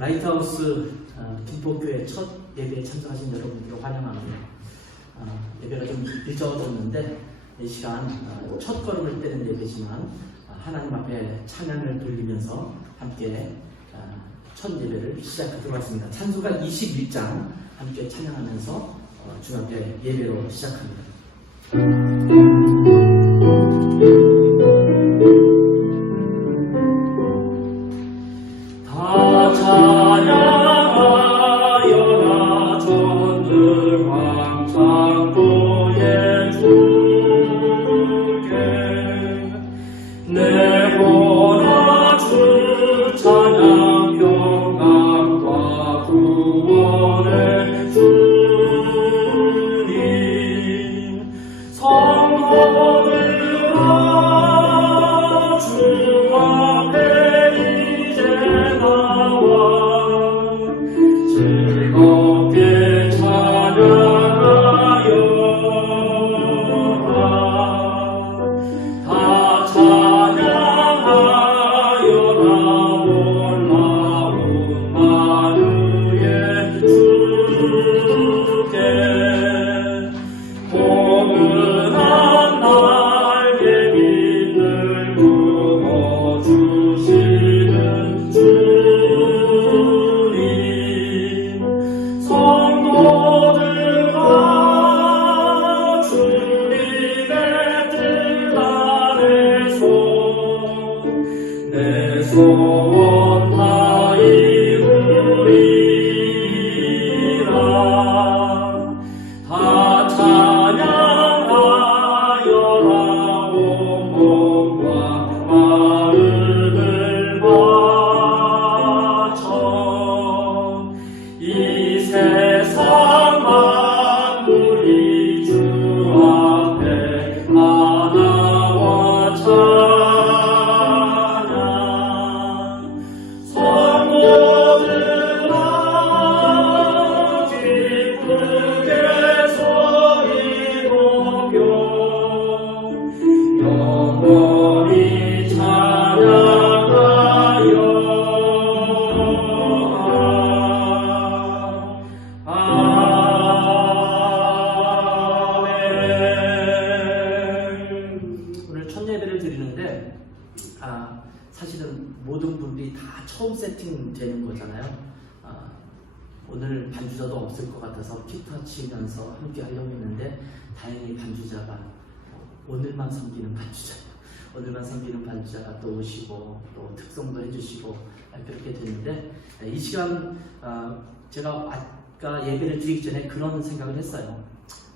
라이트하우스 김포교회 첫 예배에 참석하신 여러분들을 환영합니다. 예배가 좀 늦어졌는데 이 시간 첫 걸음을 떼는 예배지만 하나님 앞에 찬양을 돌리면서 함께 첫 예배를 시작하도록 하겠습니다. 찬송가 21장 함께 찬양하면서 주님께 예배로 시작합니다. 다 찬양하여라 전들 왕창고의 주께 내 보라 주 찬양 평강과 구원의 주님 성도들아 주 앞에 이제 나와 즐겁게 찬양하여라 다 찬양하여라 놀라운 만유의 주께 포근한 날개 빛을 부어주시는 주님 성도들아 주님의 뜻 아래서 내 소원 다 이루리라 다 찬양하여라 온몸과 마음을 바쳐 이 세상 만물이 주 앞에 하나와 찬양 성도들아 기쁘게 소리 높여 영원히 찬양하여라 아멘. 오늘 첫 예배를 드리는데 사실은 모든 분들이 다 처음 세팅되는 거잖아요. 오늘 반주자도 없을 것 같아서 기타 치면서 함께 하려고 했는데 다행히 반주자가 오늘만 섬기는 반주자예요. 오늘만 섬기는 반주자가 또 오시고 또 특송도 해주시고 그렇게 됐는데 이 시간 제가 아까 예배를 드리기 전에 그런 생각을 했어요.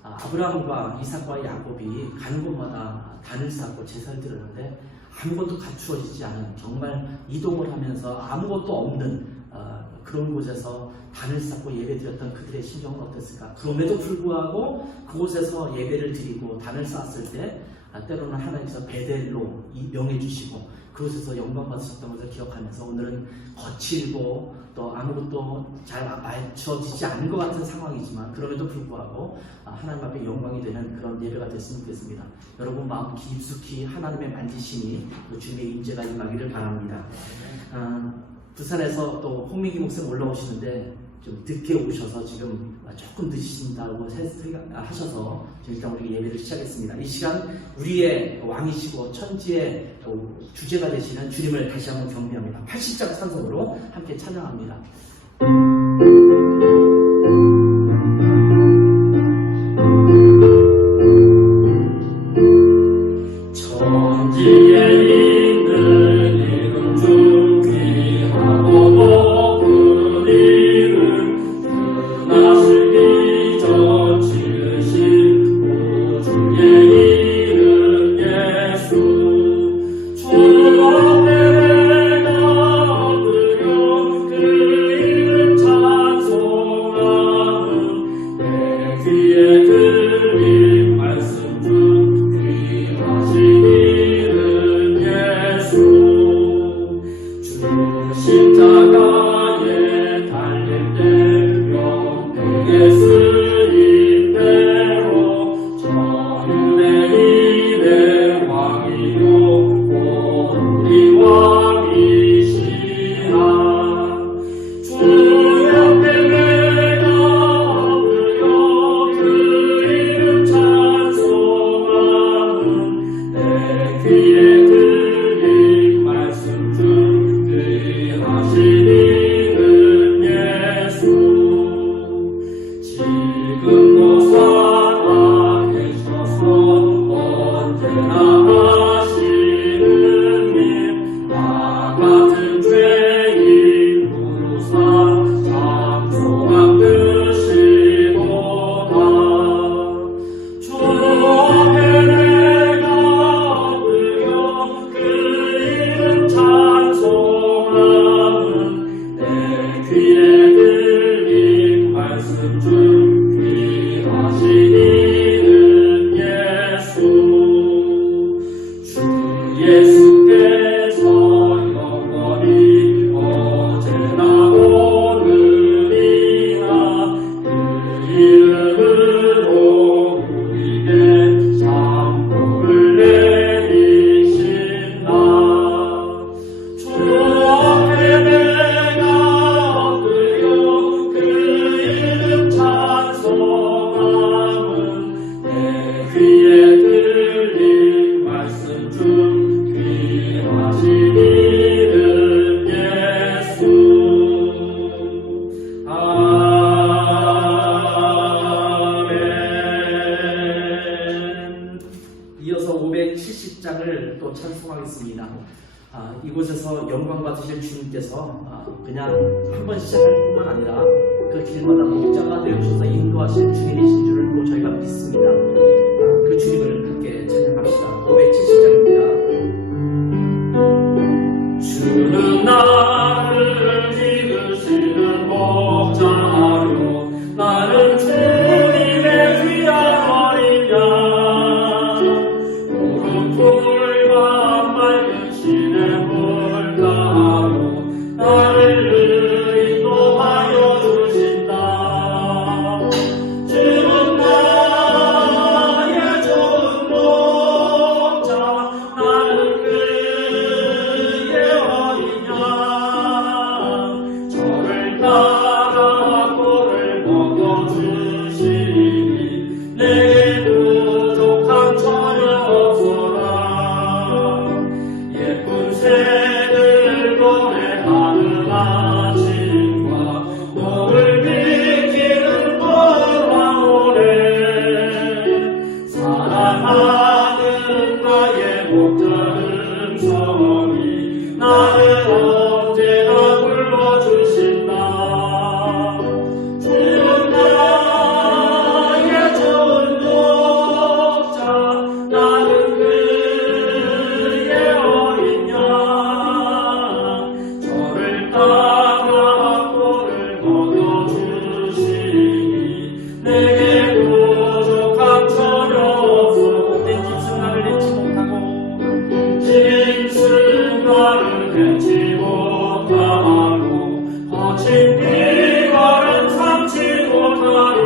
아브라함과 이삭과 야곱이 가는 곳마다 단을 쌓고 제사를 드렸는데 아무것도 갖추어지지 않은 정말 이동을 하면서 아무것도 없는 그런 곳에서 단을 쌓고 예배 드렸던 그들의 심정은 어땠을까? 그럼에도 불구하고 그곳에서 예배를 드리고 단을 쌓았을 때 때로는 하나님께서 베델로 명해 주시고 그곳에서 영광 받으셨던 것을 기억하면서 오늘은 거칠고 또 아무것도 잘 맞춰지지 않은 것 같은 상황이지만 그럼에도 불구하고 하나님 앞에 영광이 되는 그런 예배가 됐으면 좋겠습니다. 여러분 마음 깊숙이 하나님의 만지심이 또 주님의 임재가 임하기를 바랍니다. 부산에서 또 홍민기 목사님 올라오시는데 좀 늦게 오셔서 지금 조금 늦으신다고 하셔서 일단 우리 예배를 시작했습니다. 이 시간 우리의 왕이시고 천지의 주제가 되시는 주님을 다시 한번 경배합니다. 80장 찬송으로 함께 찬양합니다. 천지에 있는 이름 중 귀하고 높은 이름 나시기 전 지으신 구주의 이름 예수 주 앞에 내가 엎드려 그 이름 찬양하리 170장을 또 찬송하겠습니다. 이곳에서 영광 받으실 주님께서 그냥 한 번 시작할 뿐만 아니라 그 길마다 목자가 되어주셔서 인도하실 주님이신 줄을 또 저희가 믿습니다. 그 주님을 함께 찬양합시다. 570장입니다. 주는 나를 기르시는 목자요, 나는 주님의 귀한 어린 양. 푸른 풀과 맑은 시냇 물가로 나를 인도하여 주신다. 주는 나의 좋은 목자, 나는 그의 어린 양. 저를 따라 꼴을 먹여주시니 내게 부족한 전혀 없소라. 예쁜 새들 노래하는 아침과 너를 비키는 보라오래. 사랑하는 나의 목자 음성이 나를 언제나 불러주신다. 주는 나의 좋은 목자, 나는 그의 어린 양. 저를 따라 꼴을 먹여주시니 내게 부족한 전혀 없소. 내 짐승 나를 내지 못하고 짐승 나를 내지 못하고 거친 비걸은 삼지 못하리.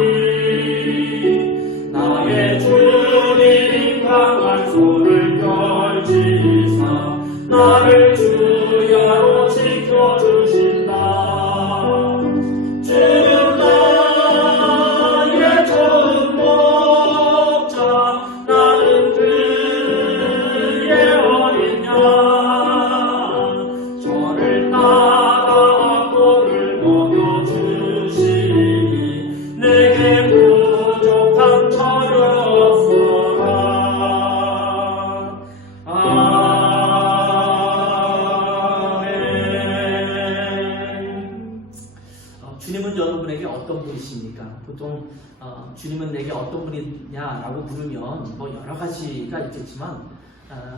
나의 주님 강한 손을 펼치사 나를 주야로 지켜주신다. 주는 나의 좋은 목자, 나는 그의 어린 양. 저를 따라 꼴을 먹여주시니 내게 부족한 전혀 없소라. 아멘. 주님은 여러분에게 어떤 분이십니까? 보통 주님은 내게 어떤 분이냐라고 물으면 뭐 여러 가지가 있겠지만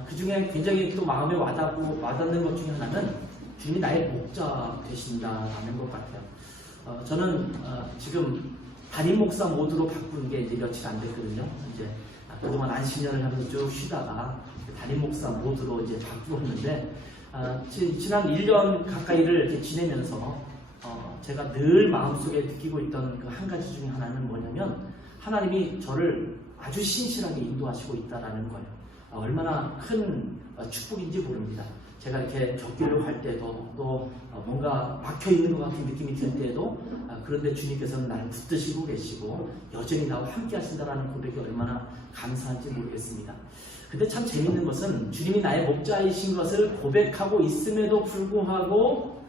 그 중에 굉장히 또 마음에 와닿는 것 중에 하나는 주님이 나의 목자 되신다라는 것 같아요. 저는 지금 담임 목사 모드로 바꾼 게 이제 며칠 안 됐거든요. 이제 그동안 안식년을 하면서 쭉 쉬다가 담임 목사 모드로 이제 바꾸었는데 지난 1년 가까이를 이렇게 지내면서 제가 늘 마음속에 느끼고 있던 그 한 가지 중에 하나는 뭐냐면 하나님이 저를 아주 신실하게 인도하시고 있다라는 거예요. 얼마나 큰 축복인지 모릅니다. 제가 이렇게 곁길로 갈 때도 또 뭔가 막혀있는 것 같은 느낌이 들 때에도 그런데 주님께서는 나를 붙드시고 계시고 여전히 나와 함께 하신다라는 고백이 얼마나 감사한지 모르겠습니다. 근데 참 재밌는 것은 주님이 나의 목자이신 것을 고백하고 있음에도 불구하고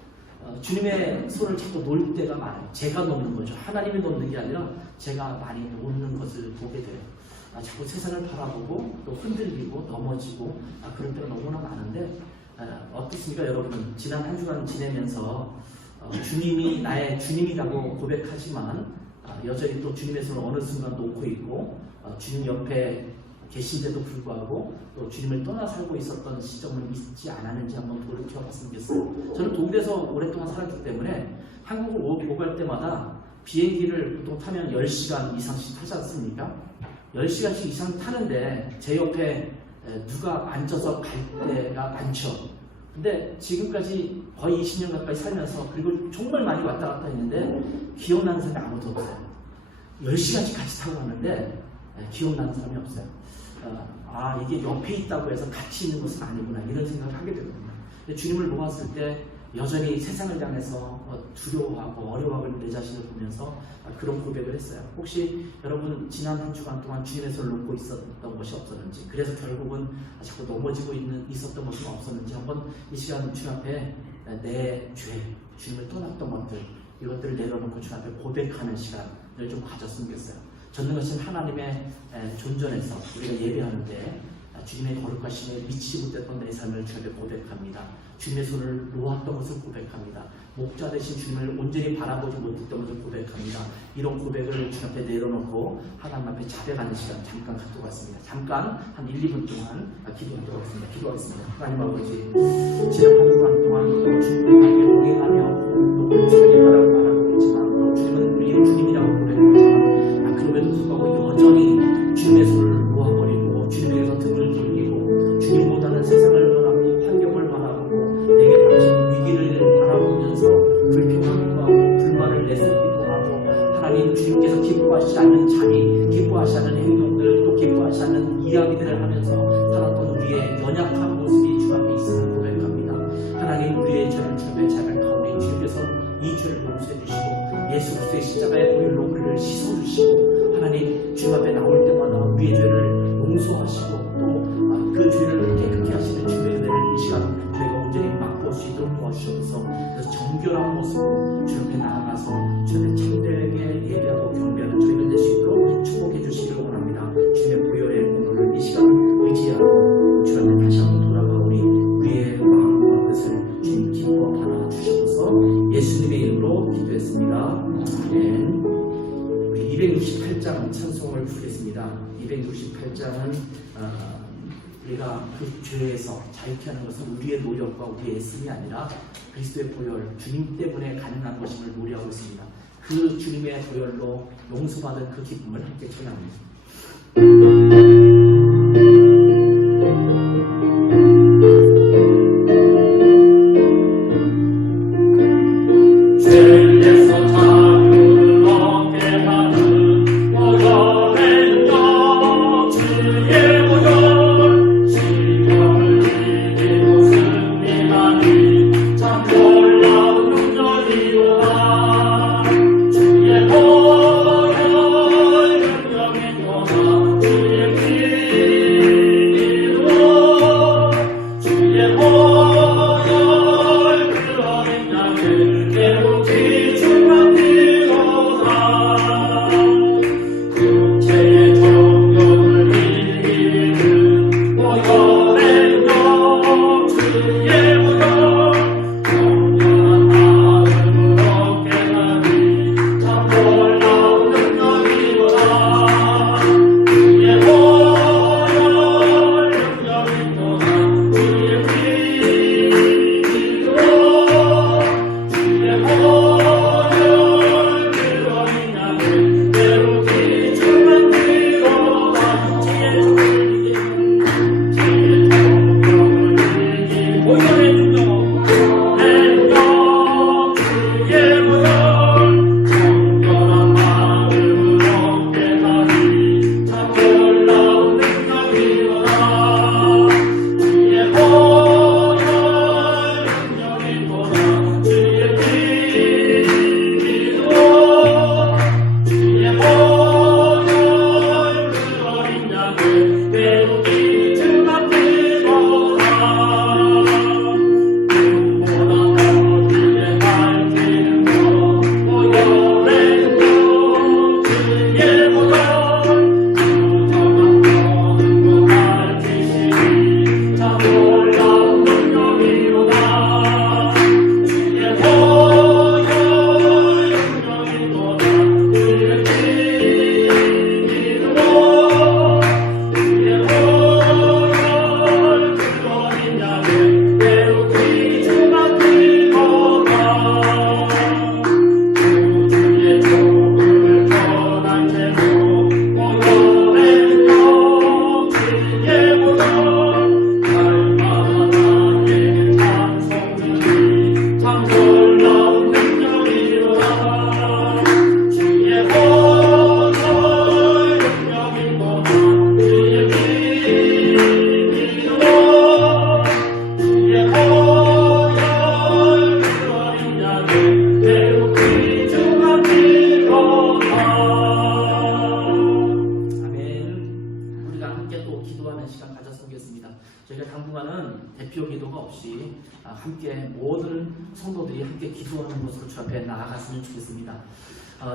주님의 손을 자꾸 놓을 때가 많아요. 제가 놓는 거죠. 하나님이 놓는 게 아니라 제가 많이 놓는 것을 보게 돼요. 자꾸 세상을 바라보고 또 흔들리고 넘어지고 그럴 때가 너무나 많은데 어떻습니까 여러분? 지난 한 주간 지내면서 주님이 나의 주님이라고 고백하지만 여전히 또 주님의 손을 어느 순간 놓고 있고 주님 옆에 계신데도 불구하고 또 주님을 떠나 살고 있었던 시점은 있지 않았는지 한번 돌이켜봤으면 좋겠어요. 저는 동대에서 오랫동안 살았기 때문에 한국을 오고 갈 때마다 비행기를 보통 타면 10시간 이상씩 타지 않습니까? 10시간씩 이상 타는데 제 옆에 누가 앉아서 갈 때가 많죠. 근데 지금까지 거의 20년 가까이 살면서 그리고 정말 많이 왔다 갔다 했는데 기억나는 사람이 아무도 없어요. 10시간씩 같이 타고 갔는데 기억나는 사람이 없어요. 이게 옆에 있다고 해서 같이 있는 것은 아니구나 이런 생각을 하게 되거든요. 주님을 보았을 때 여전히 세상을 향해서 두려워하고 어려워하는 내 자신을 보면서 그런 고백을 했어요. 혹시 여러분 지난 한 주간 동안 주님의 손을 놓고 있었던 것이 없었는지, 그래서 결국은 자꾸 넘어지고 있었던 것은 없었는지 한번 이 시간 주님 앞에 내 죄, 주님을 떠났던 것들, 이것들을 내려놓고 주님 앞에 고백하는 시간을 좀 가졌으면 좋겠어요. 전능하신 하나님의 존전에서 우리가 예배하는데 주님의 거룩하심에 미치지 못했던 내 삶을 주 앞에 고백합니다. 주님의 손을 놓았던 것을 고백합니다. 목자 되신 주님을 온전히 바라보지 못했던 것을 고백합니다. 이런 고백을 주 앞에 내려놓고 하나님 앞에 자백하는 시간 잠깐 갖도록 하겠습니다. 잠깐 한 1, 2분 동안 기도하도록 하겠습니다. 기도하겠습니다. 하나님 아버지, 지난 한 주간 동안 주님과 함께 동행하며 또 살겠다라고 말하고 있지만 또 주님은 우리의 주님이라고 고백하지만 그럼에도 불구하고 여전히 주님의 손을 놓아버리고 주님에게서 등을 돌리고 주님보다는 세상을 바라보고 환경을 바라보고 내게 닥친 위기를 바라보면서 불평하기도 하고 불만을 내세우기도 하고 하나님 주님께서 기뻐하시지 않는 자리, 기뻐하시지 않는 행동들, 또 기뻐하시지 않는 이야기들을 하면서 살았던 우리의 연약한 모습이 주 앞에 있음을 고백합니다. 하나님 우리의 죄를 주 앞에 자백하오니 주님께서 이 죄를 용서해 주시고 예수 그리스도의 십자가의 보혈로 우리를 씻어주시고 하나님 주 앞에 나올 때마다 우리의 죄를 용서하시고 또 그 죄를 깨끗게 하시는 주의 은혜를 이 시간 저희가 온전히 맛볼 수 있도록 도와주셔서 그래서 정결한 모습으로 주 앞에 나아가서 주 앞에 참되게 예배하고 경배하는 저희가 될 수 있도록 축복해 주시기를 원합니다. 주의 보혈의 공로를 이 시간 의지하고 주 앞에 다시 한번 돌아가오니 우리의 마음과 뜻을 주님 기뻐 받아 주셔서 예수님의 이름으로 기도했습니다. 아멘. 우리 268장 찬송을 부르겠습니다. 268장은 우리가 그 죄에서 자유케 하는 것은 우리의 노력과 우리의 애씀이 아니라 그리스도의 보혈, 주님 때문에 가능한 것임을 노래하고 있습니다. 그 주님의 보혈로 용서받은 그 기쁨을 함께 찬양합니다. 함께 모든 성도들이 함께 기도하는 것으로 주 앞에 나아갔으면 좋겠습니다.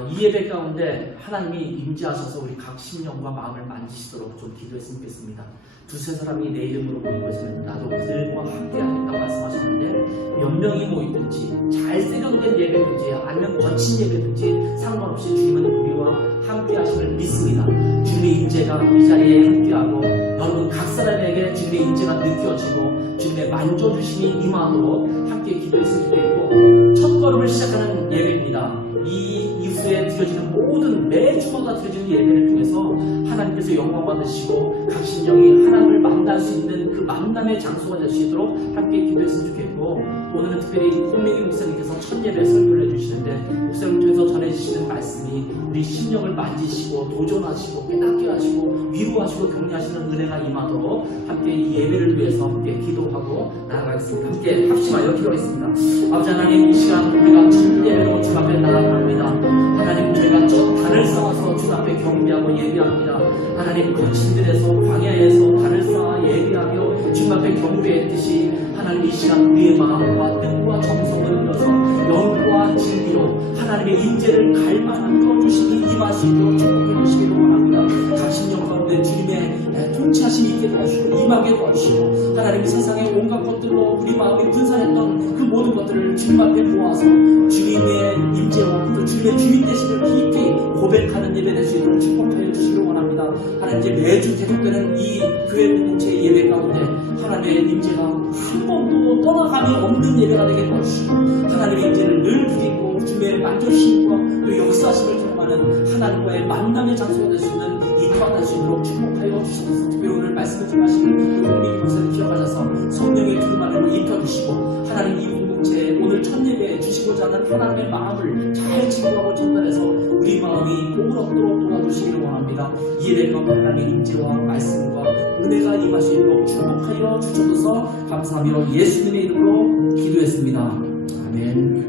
이 예배 가운데 하나님이 임재하셔서 우리 각 심령과 마음을 만지시도록 좀 기도합니다. 기도했으면 좋겠습니다. 두세 사람이 내 이름으로 모인 것은 나도 그들과 함께 하겠다고 말씀하셨는데 몇 명이 모이든지 잘 세련된 예배든지 아니면 거친 예배든지 상관없이 주님은 우리와 함께 하심을 믿습니다. 주님의 인재가 이 자리에 함께하고 여러분 각 사람에게 주님의 인재가 느껴지고 주님의 만져주심이 임하도록 함께 기도했으면 좋겠고 첫 걸음을 시작하는 예배입니다. 이 이후에 드려지는 모든 매주마다 드려지는 예배를 통해서 하나님께서 영광 받으시고 각 신령이 하나님을 만날 수 있는 그 만남의 장소가 될 수 있도록 함께 기도했으면 좋겠고 오늘은 특별히 홍명희 목사님께서 첫 예배 설교를 해주시는데 목사님을 통해서 전해주시는 말씀이 우리 심령을 만지시고 도전하시고 깨닫게 하시고 위로하시고 격려하시는 은혜가 임하도록 함께 이 예배를 위해서 함께 기도하고 나아가겠습니다. 함께 합심하여 기도하겠습니다. 아버지 하나님 이 시간 우리가 첫 예배로 주 앞에 나아갑니다. 하나님 저희가 첫 단을 쌓아서 주 앞에 경배하고 예배합니다. 하나님 거친 들에서 광야에서 단을 쌓아 예배하며 주 앞에 경배했듯이 하나님 이 시간 우리의 마음과 뜻과 정성을 들여서 영과 진리로 하나님의 인재를 갈망하며 주시니 임하시고 축복해 주시기를 원합니다. 각신령 가운데 주님의 통치하심이 있게 도와주시고 임하게 도와주시고 하나님 세상의 온갖 것들로 우리 마음이 분산했던 그 모든 것들을 주님 앞에 모아서 주님의 임재와 또 주님의 주인 되심을 깊이 고백하는 예배 될 수 있도록 축복하여 주시기를 원합니다. 하나님 이제 매주 계속되는 이 교회 공동체 예배 가운데 하나님의 임재가 한 번도 떠나감이 없는 예배가 되게 도와주시고 하나님의 임재를 늘 부리고 주님의 만져주심과 또 역사심을 경험하는 하나님과의 만남의 장소가 될 수 있는 이 또한 될 수 있도록 축복하여 주시옵소서. 특별히 오늘 말씀을 전하시는 홍민기 목사님 기억하셔서 성령의 두름 안으로 입혀주시고 하나님 이 공동체에 오늘 첫 예배에 주시고자 하는 하나님의 마음을 잘 증거하고 전달해서 우리 마음이 복을 얻도록 도와주시기를 원합니다. 이 예배 가운데 하나님의 임재와 말씀과 은혜가 임할 수 있도록 축복하여 주셔서 감사하며 예수님의 이름으로 기도했습니다. 아멘.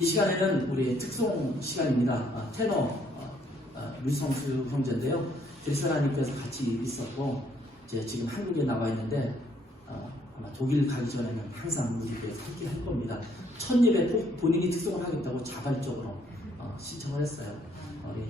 이 시간에는 우리 특송 시간입니다. 테너 류성수 형제인데요. 제사라님께서 같이 있었고 이제 지금 한국에 나와 있는데 아마 독일 가기 전에는 항상 우리 교회에서 함께 할 겁니다. 첫 예배 본인이 특송을 하겠다고 자발적으로 신청을 했어요. 우리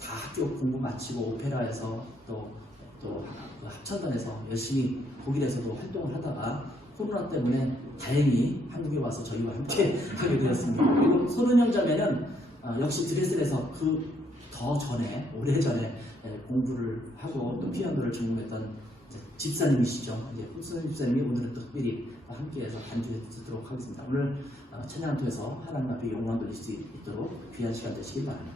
다 학교 공부 마치고 오페라에서 또 그 합창단에서 열심히 독일에서도 활동을 하다가 코로나 때문에 다행히 한국에 와서 저희와 함께 하게 되었습니다. 그리고 소른 형제는 역시 드레스에서 그 더 전에 오래전에 공부를 하고 또 피아노를 전공했던 집사님이시죠. 이제 손 집사님이 오늘은 또 특별히 함께해서 반주해 주도록 하겠습니다. 오늘 찬양을 통해서 하나님 앞에 영광 돌릴 수 있도록 귀한 시간 되시길 바랍니다.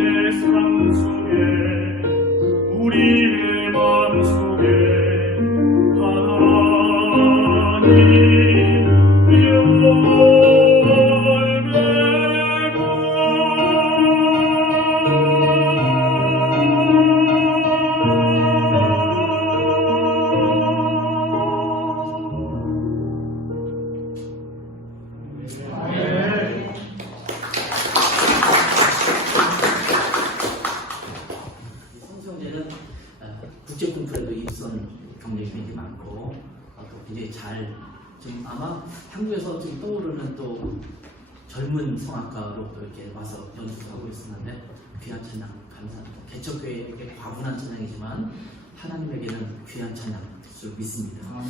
우리의 삶 속에 우리의 마음 속에 성성제는 국제 콩쿠르에도 입선 경력이 굉장히 많고 또 굉장히 잘 지금 아마 한국에서 지금 떠오르는 또 젊은 성악가로 또 이렇게 와서 연주를 하고 있었는데 귀한 찬양 감사합니다. 개척교회에게 과분한 찬양이지만 하나님에게는 귀한 찬양일 줄 믿습니다.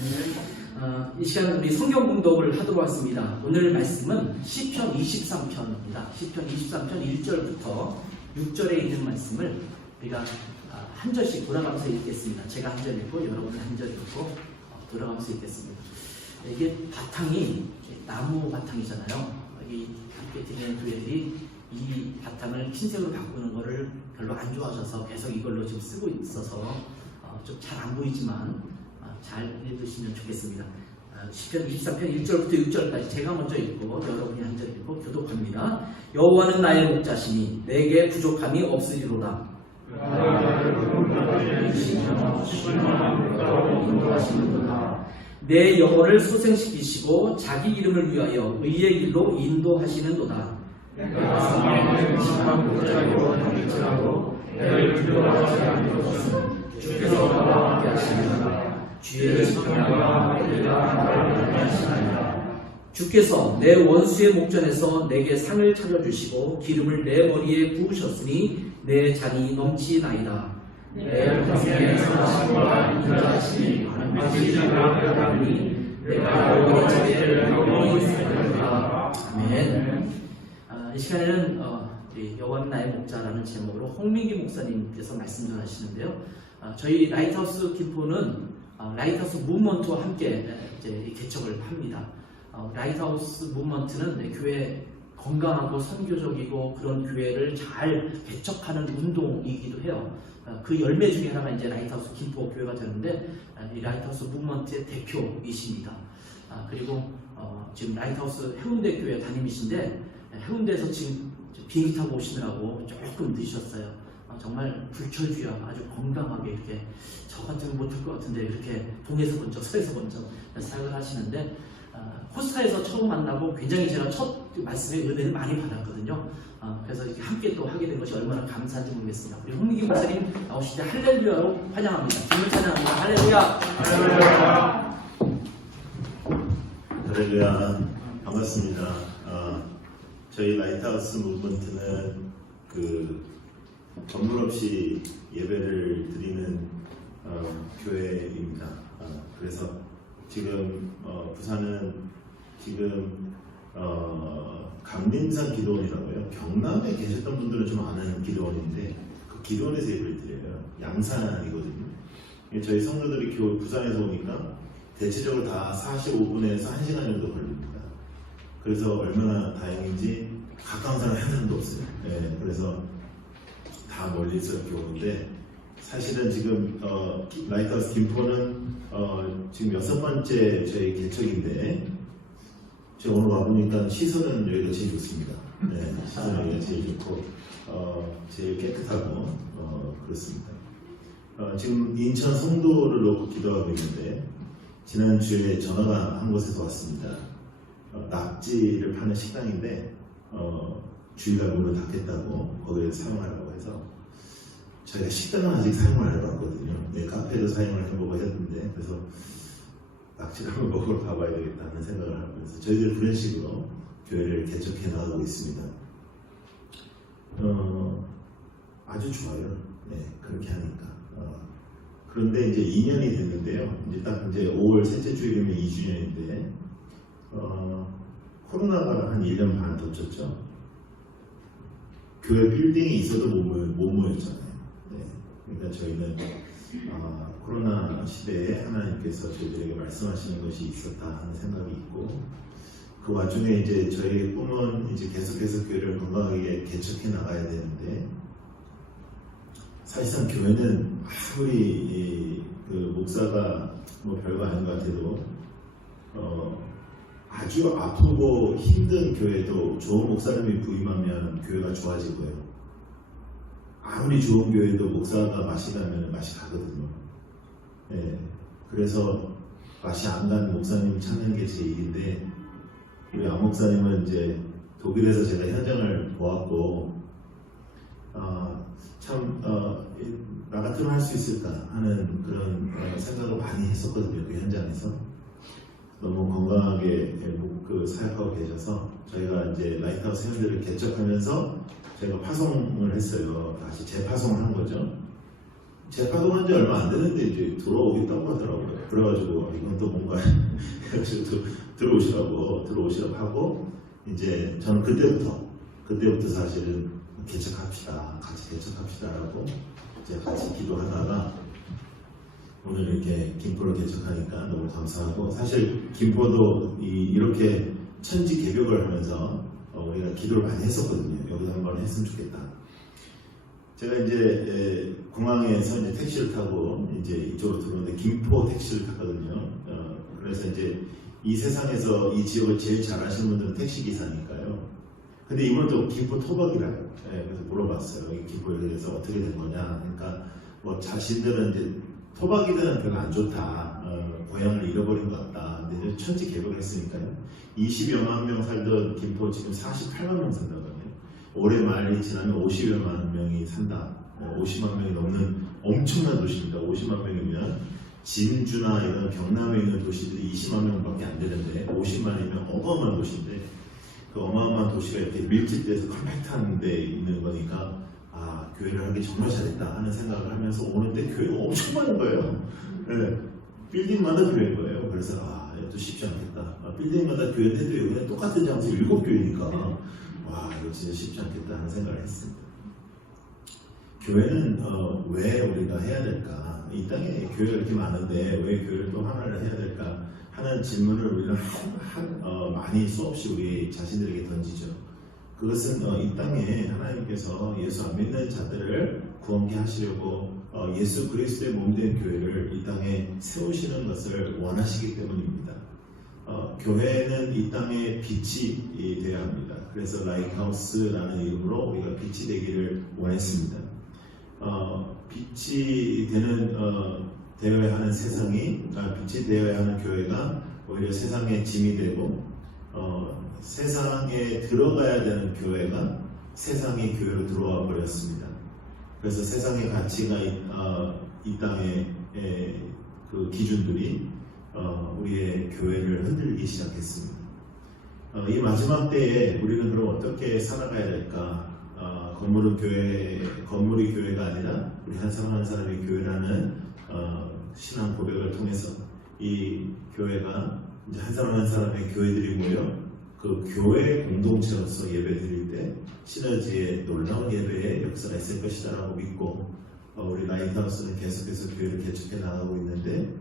이 시간은 우리 성경 공독을 하도록 하겠습니다. 오늘 말씀은 시편 23편입니다. 시편 23편 1절부터 6절에 있는 말씀을 우리가 한 절씩 돌아가면서 읽겠습니다. 제가 한 절 읽고 여러분이 한 절 읽고 돌아가면서 읽겠습니다. 이게 바탕이 나무 바탕이잖아요. 이 함께 드리는 교회들이 이 바탕을 흰색으로 바꾸는 거를 별로 안 좋아하셔서 계속 이걸로 지금 쓰고 있어서 좀 잘 안 보이지만 잘 읽으시면 좋겠습니다. 시편 23편 1절부터 6절까지 제가 먼저 읽고 여러분이 한 절 읽고 교독합니다. 여호와는 나의 목자시니 내게 부족함이 없으리로다. 내 영혼을 소생시키시고 자기 이름을 위하여 의의 길로 인도하시는도다. 주께서 나와 함께 하시느니라. 주의 성령과 주께서 내 원수의 목전에서 내게 상을 차려주시고 기름을 내 머리에 부으셨으니 내 잔이 넘치나이다. 내 가슴에 선하심과 인자하심이 많으시니 내가 영원히 자기를 영원히 살리라. 아멘. 이 시간에는 여호와는 나의 목자라는 제목으로 홍민기 목사님께서 말씀 전하시는데요. 저희 라이트하우스 김포는 라이트하우스 무브먼트와 함께 이제 개척을 합니다. 라이트하우스 무브먼트는 교회 건강하고 선교적이고 그런 교회를 잘 개척하는 운동이기도 해요. 그 열매 중에 하나가 이제 라이트하우스 김포 교회가 되는데 이 라이트하우스 무브먼트의 대표이십니다. 그리고 지금 라이트하우스 해운대 교회 담임이신데 해운대에서 지금 비행기 타고 오시느라고 조금 늦으셨어요. 정말 불철주야 아주 건강하게 이렇게 저 같으면 못할 것 같은데 이렇게 동에서 먼저 서에서 먼저 사역을 하시는데 코스타에서 처음 만나고 굉장히 제가 첫 말씀에 은혜를 많이 받았거든요. 그래서 이렇게 함께 또 하게 된 것이 얼마나 감사한지 모르겠습니다. 우리 홍민기 목사님 나오실 때 할렐루야로 환영합니다. 주님을 찬양합니다. 할렐루야. 할렐루야. 반갑습니다. 저희 라이트하우스 무브먼트는 건물 없이 예배를 드리는 교회입니다. 그래서 지금 부산은 지금 강림산 기도원이라고요. 경남에 계셨던 분들은 좀 아는 기도원인데 그 기도원에서 예배를 드려요. 양산이거든요. 저희 성도들이 부산에서 오니까 대체적으로 다 45분에서 1시간 정도 걸립니다. 그래서 얼마나 다행인지 가까운 사람이 한 명도 없어요. 네, 그래서 다 멀리서 이렇게 오는데 사실은 지금 라이트하우스 김포는 지금 6번째 저희 개척인데 제가 오늘 와보니까 시설은 여기가 제일 좋습니다. 네, 시설은 여기가 제일 좋고 제일 깨끗하고 그렇습니다. 지금 인천 송도를 놓고 기도하고 있는데 지난주에 전화가 한 곳에서 왔습니다. 낙지를 파는 식당인데 주일날 문을 닫겠다고 거기를 사용하라고 해서 저희가 식당은 아직 사용을 안 해봤거든요. 네, 카페도 사용을 해보고 했는데 그래서 낙지를 한번 먹으러 가봐야 되겠다는 생각을 하고 그래서 저희들 그런 식으로 교회를 개척해 나가고 있습니다. 아주 좋아요. 네, 그렇게 하니까. 그런데 이제 2년이 됐는데요. 이제 딱 이제 5월 셋째 주일이면 2주년인데 코로나가 한 1년 반 덮쳤죠. 교회 빌딩이 있어도 못 모였잖아요. 네. 그러니까 저희는 코로나 시대에 하나님께서 저희들에게 말씀하시는 것이 있었다 하는 생각이 있고 그 와중에 이제 저희의 꿈은 이제 계속해서 교회를 건강하게 개척해 나가야 되는데 사실상 교회는 아무리 그 목사가 뭐 별거 아닌 것 같아도 아주 아프고 힘든 교회도 좋은 목사님이 부임하면 교회가 좋아지고요. 아무리 좋은 교회도 목사가 맛이 가면 맛이 가거든요. 네, 그래서 맛이 안 가는 목사님 찾는 게 제 일인데, 우리 안 목사님은 이제 독일에서 제가 현장을 보았고, 참 나 같으면 할 수 있을까 하는 그런 생각을 많이 했었거든요. 그 현장에서 너무 건강하게 그 사역하고 계셔서 저희가 이제 라이트하우스 회원들을 개척하면서 저희가 파송을 했어요. 다시 재파송을 한 거죠. 재파송한 지 얼마 안 됐는데 이제 들어오겠다고 하더라고요. 그래가지고 이건 또 뭔가 해가지고 들어오시라고 하고, 이제 저는 그때부터 사실은 같이 개척합시다라고 이제 같이 기도하다가 오늘 이렇게 김포를 개척하니까 너무 감사하고, 사실 김포도 이렇게 천지 개벽을 하면서 우리가 기도를 많이 했었거든요. 여기서 한번 했으면 좋겠다. 제가 이제 공항에서 이제 택시를 타고 이제 이쪽으로 들어오는데 김포 택시를 탔거든요. 그래서 이제 이 세상에서 이 지역을 제일 잘 아시는 분들은 택시 기사니까요. 근데 이번에 또 김포 토박이라요. 네, 그래서 물어봤어요. 이 김포에 대해서 어떻게 된 거냐. 그러니까 뭐 자신들은 이제 토박이들은 별로 안 좋다. 고향을 잃어버린 것 같다. 근데 이제 천지 개벽을 했으니까요. 20여만 명 살던 김포 지금 48만 명 산다거든요. 올해 말이 지나면 50여만 명이 산다. 50만 명이 넘는 엄청난 도시입니다. 50만 명이면 진주나 이런 경남에 있는 도시들이 20만 명밖에 안 되는데 50만이면 어마어마한 도시인데, 그 어마어마한 도시가 이렇게 밀집돼서 컴팩트한 데 있는 거니까 교회를 하기 정말 잘했다 하는 생각을 하면서 오는데 교회가 엄청 많은 거예요. 네, 빌딩마다 교회인 거예요. 그래서 이것도 쉽지 않겠다. 빌딩마다 교회인데도 여기는 똑같은 장소 7교회니까 이거 진짜 쉽지 않겠다 하는 생각을 했습니다. 교회는 왜 우리가 해야 될까? 이 땅에 교회가 이렇게 많은데 왜 교회를 또 하나를 해야 될까 하는 질문을 우리는 많이 수없이 우리 자신들에게 던지죠. 그것은 이 땅에 하나님께서 예수 안 믿는 자들을 구원케 하시려고 예수 그리스도의 몸된 교회를 이 땅에 세우시는 것을 원하시기 때문입니다. 교회는 이 땅의 빛이 되어야 합니다. 그래서 라이트하우스라는 이름으로 우리가 빛이 되기를 원했습니다. 빛이 되어야 하는 세상이, 빛이 되어야 하는 교회가 오히려 세상의 짐이 되고, 세상에 들어가야 되는 교회가 세상의 교회로 들어와 버렸습니다. 그래서 세상의 가치가 이 땅의 그 기준들이 우리의 교회를 흔들기 시작했습니다. 이 마지막 때에 우리는 그럼 어떻게 살아가야 될까? 건물이 교회가 아니라 우리 한 사람 한 사람이 교회라는 신앙 고백을 통해서 이 교회가 이제 한 사람 한 사람의 교회들이 모여 그 교회 공동체로서 예배 드릴 때 시너지의 놀라운 예배의 역사가 있을 것이다 라고 믿고, 우리 라이트하우스는 계속해서 교회를 개척해 나가고 있는데,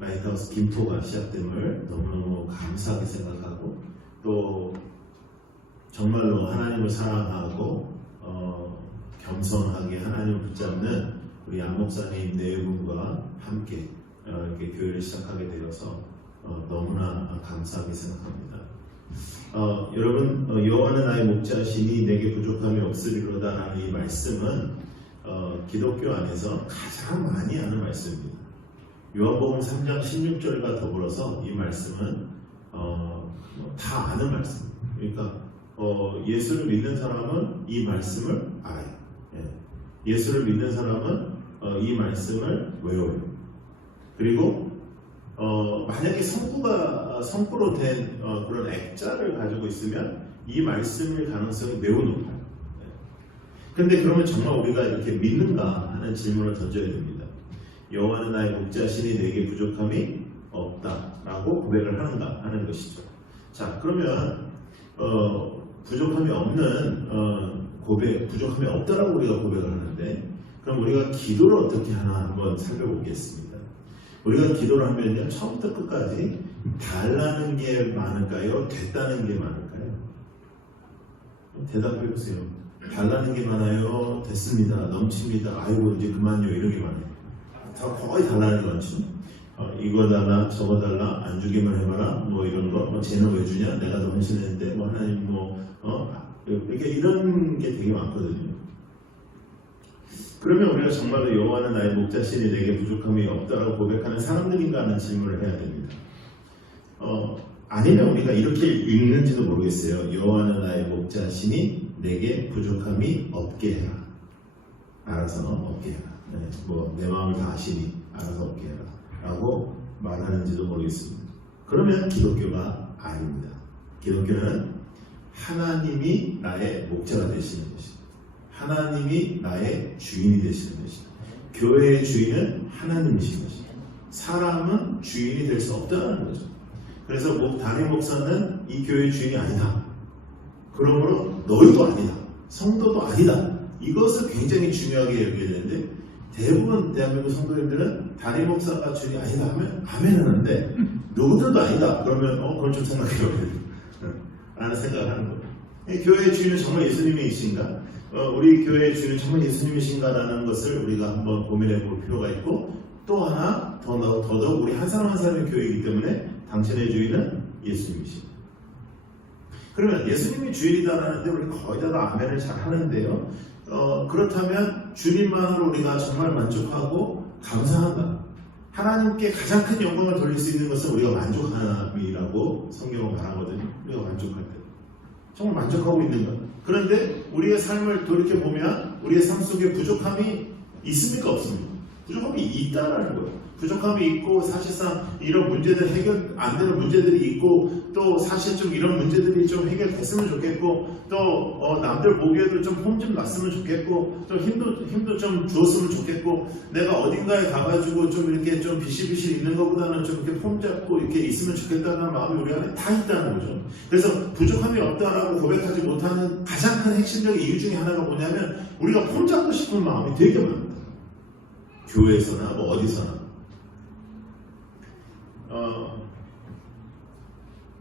라이트하우스 김포가 시작됨을 너무너무 감사하게 생각하고, 또 정말로 하나님을 사랑하고 겸손하게 하나님을 붙잡는 우리 안 목사님 네 분과 함께 이렇게 교회를 시작하게 되어서 너무나 감사하게 생각합니다. 여러분, 여호와는 나의 목자시니 내게 부족함이 없으리로다 라는 이 말씀은 기독교 안에서 가장 많이 하는 말씀입니다. 요한복음 3장 16절과 더불어서 이 말씀은 다 아는 말씀입니다. 그러니까 예수를 믿는 사람은 이 말씀을 알아요. 예수를 믿는 사람은 이 말씀을 외워요. 그리고 만약에 성구로 된 그런 액자를 가지고 있으면 이 말씀일 가능성이 매우 높아요. 그런데 그러면 정말 우리가 이렇게 믿는가 하는 질문을 던져야 됩니다. 여호와는 나의 목자시니 내게 부족함이 없다라고 고백을 하는가 하는 것이죠. 자, 그러면 부족함이 없는 부족함이 없다라고 우리가 고백을 하는데, 그럼 우리가 기도를 어떻게 하나 한번 살펴보겠습니다. 우리가 기도를 하면요, 처음부터 끝까지 달라는 게 많을까요? 됐다는 게 많을까요? 대답해 보세요. 달라는 게 많아요. 됐습니다. 넘칩니다. 아이고 이제 그만요. 이런 게 많아요. 다 거의 달라는 게 많죠. 이거 달라, 저거 달라, 안 주기만 해봐라, 뭐 이런 거, 쟤는 왜 주냐? 내가 더 헌신했는데, 하나님 이렇게 이런 게 되게 많거든요. 그러면 우리가 정말로 여호와는 나의 목자시니 내게 부족함이 없다라고 고백하는 사람들인가 하는 질문을 해야 됩니다. 아니면 우리가 이렇게 읽는지도 모르겠어요. 여호와는 나의 목자시니 내게 부족함이 없게 해라. 알아서 없게 해라. 내 마음을 다 아시니 알아서 없게 해라. 라고 말하는지도 모르겠습니다. 그러면 기독교가 아닙니다. 기독교는 하나님이 나의 목자가 되시는 것입니다. 하나님이 나의 주인이 되시는 것입니다. 교회의 주인은 하나님이신 것입니다. 사람은 주인이 될 수 없다는 거죠. 그래서 담임 목사는 이 교회의 주인이 아니다. 그러므로 너희도 아니다. 성도도 아니다. 이것을 굉장히 중요하게 여겨야 되는데 대부분 대한민국 성도님들은 담임 목사가 주인이 아니다 하면 아멘 하는데 누구들도 아니다. 그러면 그걸 좀 생각해봐야 돼요. 라는 생각을 하는 거예요. 교회의 주인은 정말 예수님이신가? 우리 교회의 주인은 정말 예수님이신가라는 것을 우리가 한번 고민해 볼 필요가 있고 또 하나 더더욱 우리 한 사람 한 사람의 교회이기 때문에 당신의 주인은 예수님이십니다. 그러면 예수님이 주인이다라는데 우리 거의 다 아멘을 잘 하는데요. 그렇다면 주님만으로 우리가 정말 만족하고 감사한다. 하나님께 가장 큰 영광을 돌릴 수 있는 것은 우리가 만족함이라고 성경은 말하거든요. 우리가 만족할 때. 정말 만족하고 있는가? 그런데 우리의 삶을 돌이켜보면 우리의 삶 속에 부족함이 있습니까? 없습니까? 부족함이 있다라는 거예요. 부족함이 있고 사실상 이런 문제들 해결 안 되는 문제들이 있고 또 사실 좀 이런 문제들이 좀 해결됐으면 좋겠고 또 남들 보기에도 좀 폼 좀 났으면 좋겠고 좀 힘도 좀 주었으면 좋겠고 내가 어딘가에 가가지고 좀 이렇게 좀 비실비실 있는 것보다는 좀 이렇게 폼 잡고 이렇게 있으면 좋겠다는 마음이 우리 안에 다 있다는 거죠. 그래서 부족함이 없다라고 고백하지 못하는 가장 큰 핵심적인 이유 중에 하나가 뭐냐면 우리가 폼 잡고 싶은 마음이 되게 많습니다. 교회에서나 어디서나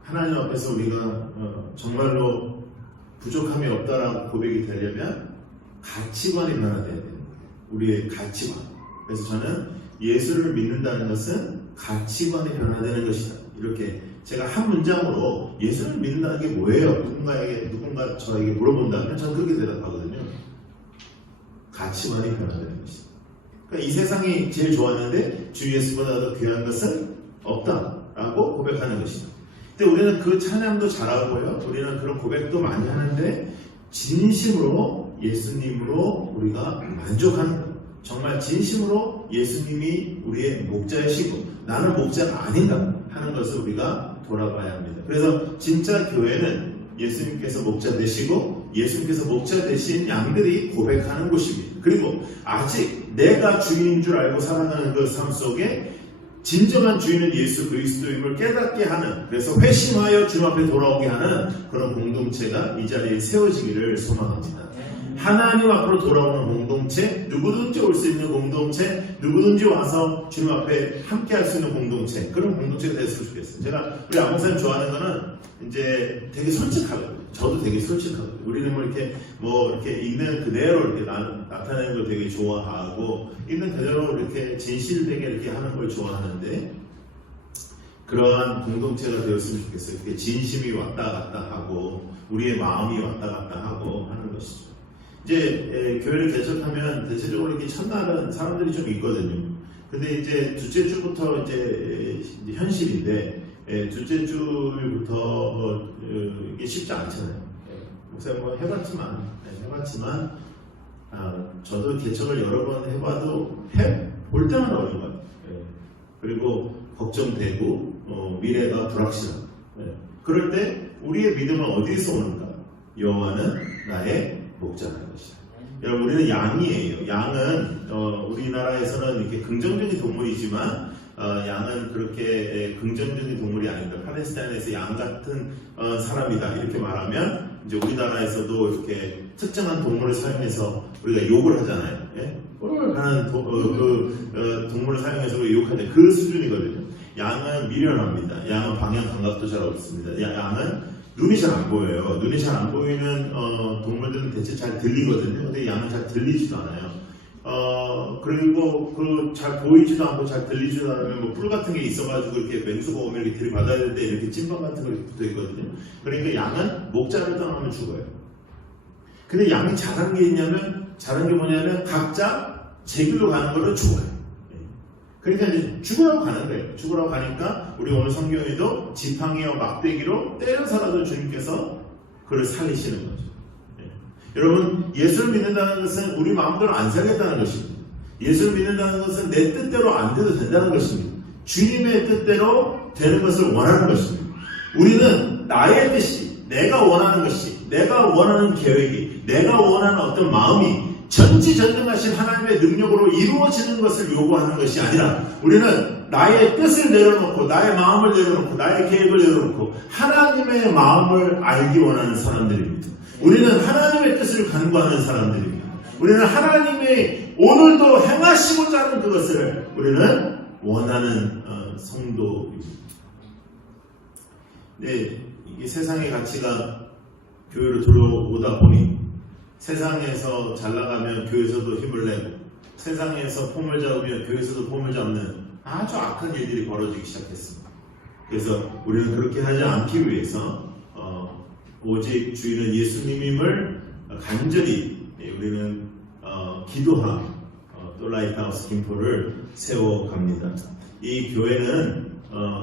하나님 앞에서 우리가 정말로 부족함이 없다라고 고백이 되려면 가치관이 변화되어야 되는 거예요. 우리의 가치관. 그래서 저는 예수를 믿는다는 것은 가치관이 변화되는 것이다. 이렇게 제가 한 문장으로 예수를 믿는다는 게 뭐예요? 누군가 저에게 물어본다면 저는 그렇게 대답하거든요. 가치관이 변화되는 것이다. 그러니까 이 세상이 제일 좋았는데 주 예수보다도 귀한 것은 없다라고 고백하는 것이다. 근데 우리는 그 찬양도 잘하고요. 우리는 그런 고백도 많이 하는데 진심으로 예수님으로 우리가 만족하는 거예요. 정말 진심으로 예수님이 우리의 목자이시고 나는 목자가 아니다 하는 것을 우리가 돌아봐야 합니다. 그래서 진짜 교회는 예수님께서 목자 되시고 예수님께서 목자 되신 양들이 고백하는 곳입니다. 그리고 아직 내가 주인인 줄 알고 살아가는 그 삶 속에 진정한 주인은 예수 그리스도임을 깨닫게 하는, 그래서 회심하여 주님 앞에 돌아오게 하는 그런 공동체가 이 자리에 세워지기를 소망합니다. 하나님 앞으로 돌아오는 공동체, 누구든지 올 수 있는 공동체, 누구든지 와서 주님 앞에 함께 할 수 있는 공동체, 그런 공동체가 됐으면 좋겠어요. 제가 우리 아무사님 좋아하는 거는 이제 되게 솔직하거든요. 저도 되게 솔직하거든요. 우리는 이렇게 있는 그대로 이렇게 나타내는 걸 되게 좋아하고, 있는 그대로 이렇게 진실되게 이렇게 하는 걸 좋아하는데, 그러한 공동체가 되었으면 좋겠어요. 그게 진심이 왔다 갔다 하고, 우리의 마음이 왔다 갔다 하고 하는 것이죠. 이제 교회를 개척하면 대체적으로 이렇게 첫날은 사람들이 좀 있거든요. 근데 이제 둘째 주부터 이제 현실인데, 둘째 주부터 이게 쉽지 않잖아요. 목사님 해봤지만 저도 개척을 여러 번 해봐도 볼 때마다 어려운 것 같아요. 그리고 걱정되고 미래가 불확실하고. 그럴 때 우리의 믿음은 어디서 오는가? 여호와는 나의 목자라는 것이다. 여러분, 우리는 양이에요. 양은 우리나라에서는 이렇게 긍정적인 동물이지만 양은 그렇게 긍정적인 동물이 아닙니다. 팔레스타인에서 양 같은 사람이다 이렇게 말하면 이제 우리나라에서도 이렇게 특정한 동물을 사용해서 우리가 욕을 하잖아요. 하는 동물을 사용해서 우리가 욕하죠. 그 수준이거든요. 양은 미련합니다. 양은 방향 감각도 잘 없습니다. 양은 눈이 잘 안 보여요. 눈이 잘 안 보이는 동물들은 대체 잘 들리거든요. 근데 양은 잘 들리지도 않아요. 그리고 그 잘 보이지도 않고 잘 들리지도 않으면 뭐 뿔 같은 게 있어가지고 이렇게 맹수가 오면 이렇게 들이받아야 될 때 이렇게 찐빵 같은 거 이렇게 붙어 있거든요. 그러니까 양은 목자를 떠나면 죽어요. 근데 양이 잘한 게 있냐면, 잘한 게 뭐냐면 각자 제 길로 가는 걸로 죽어요. 그러니까 이제 죽으라고 가는 거예요. 죽으라고 가니까 우리 오늘 성경에도 지팡이와 막대기로 때려서라도 주님께서 그를 살리시는 거죠. 여러분, 예수를 믿는다는 것은 우리 마음대로 안 살겠다는 것입니다. 예수를 믿는다는 것은 내 뜻대로 안 돼도 된다는 것입니다. 주님의 뜻대로 되는 것을 원하는 것입니다. 우리는 나의 뜻이, 내가 원하는 것이, 내가 원하는 계획이, 내가 원하는 어떤 마음이 전지전능하신 하나님의 능력으로 이루어지는 것을 요구하는 것이 아니라, 우리는 나의 뜻을 내려놓고, 나의 마음을 내려놓고, 나의 계획을 내려놓고 하나님의 마음을 알기 원하는 사람들입니다. 우리는 하나님의 뜻을 간구하는 사람들입니다. 우리는 하나님의 오늘도 행하시고자 하는 그것을 우리는 원하는 성도입니다. 네, 이게 세상의 가치가 교회로 들어오다 보니 세상에서 잘 나가면 교회에서도 힘을 내고, 세상에서 폼을 잡으면 교회에서도 폼을 잡는 아주 악한 일들이 벌어지기 시작했습니다. 그래서 우리는 그렇게 하지 않기 위해서 오직 주인은 예수님임을 간절히 우리는 기도하고 또 라이트하우스 김포를 세워갑니다. 이 교회는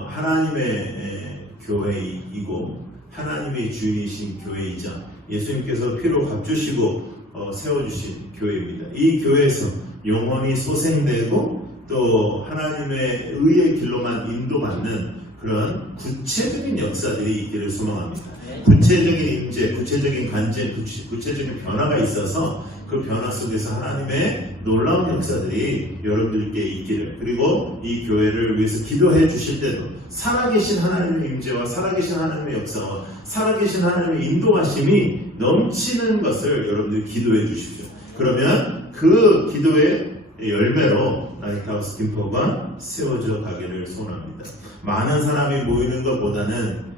하나님의 교회이고 하나님의 주인이신 교회이자 예수님께서 피로 값주시고 세워주신 교회입니다. 이 교회에서 영원히 소생되고 또 하나님의 의의 길로만 인도받는 그런 구체적인 역사들이 있기를 소망합니다. 구체적인 임재, 구체적인 간증, 구체적인 변화가 있어서 그 변화 속에서 하나님의 놀라운 역사들이 여러분들께 있기를, 그리고 이 교회를 위해서 기도해 주실 때도 살아계신 하나님의 임재와 살아계신 하나님의 역사와 살아계신 하나님의 인도하심이 넘치는 것을 여러분들이 기도해 주십시오. 그러면 그 기도의 열매로 라이트하우스 김포가 세워져 가기를 소원합니다. 많은 사람이 모이는 것보다는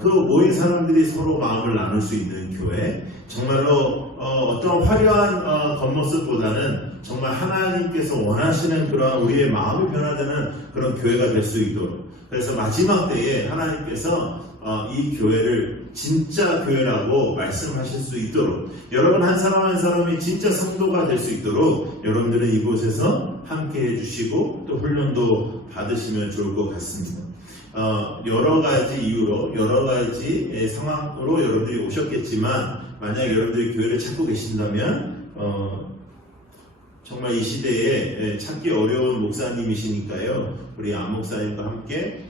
그 모인 사람들이 서로 마음을 나눌 수 있는 교회, 정말로 어떤 화려한 겉모습보다는 정말 하나님께서 원하시는 그런 우리의 마음이 변화되는 그런 교회가 될 수 있도록, 그래서 마지막 때에 하나님께서 이 교회를 진짜 교회라고 말씀하실 수 있도록, 여러분 한 사람 한 사람이 진짜 성도가 될 수 있도록 여러분들은 이곳에서 함께 해주시고 또 훈련도 받으시면 좋을 것 같습니다. 여러 가지 이유로, 여러 가지 상황으로 여러분들이 오셨겠지만, 만약 여러분들이 교회를 찾고 계신다면 정말 이 시대에 찾기 어려운 목사님이시니까요, 우리 안 목사님과 함께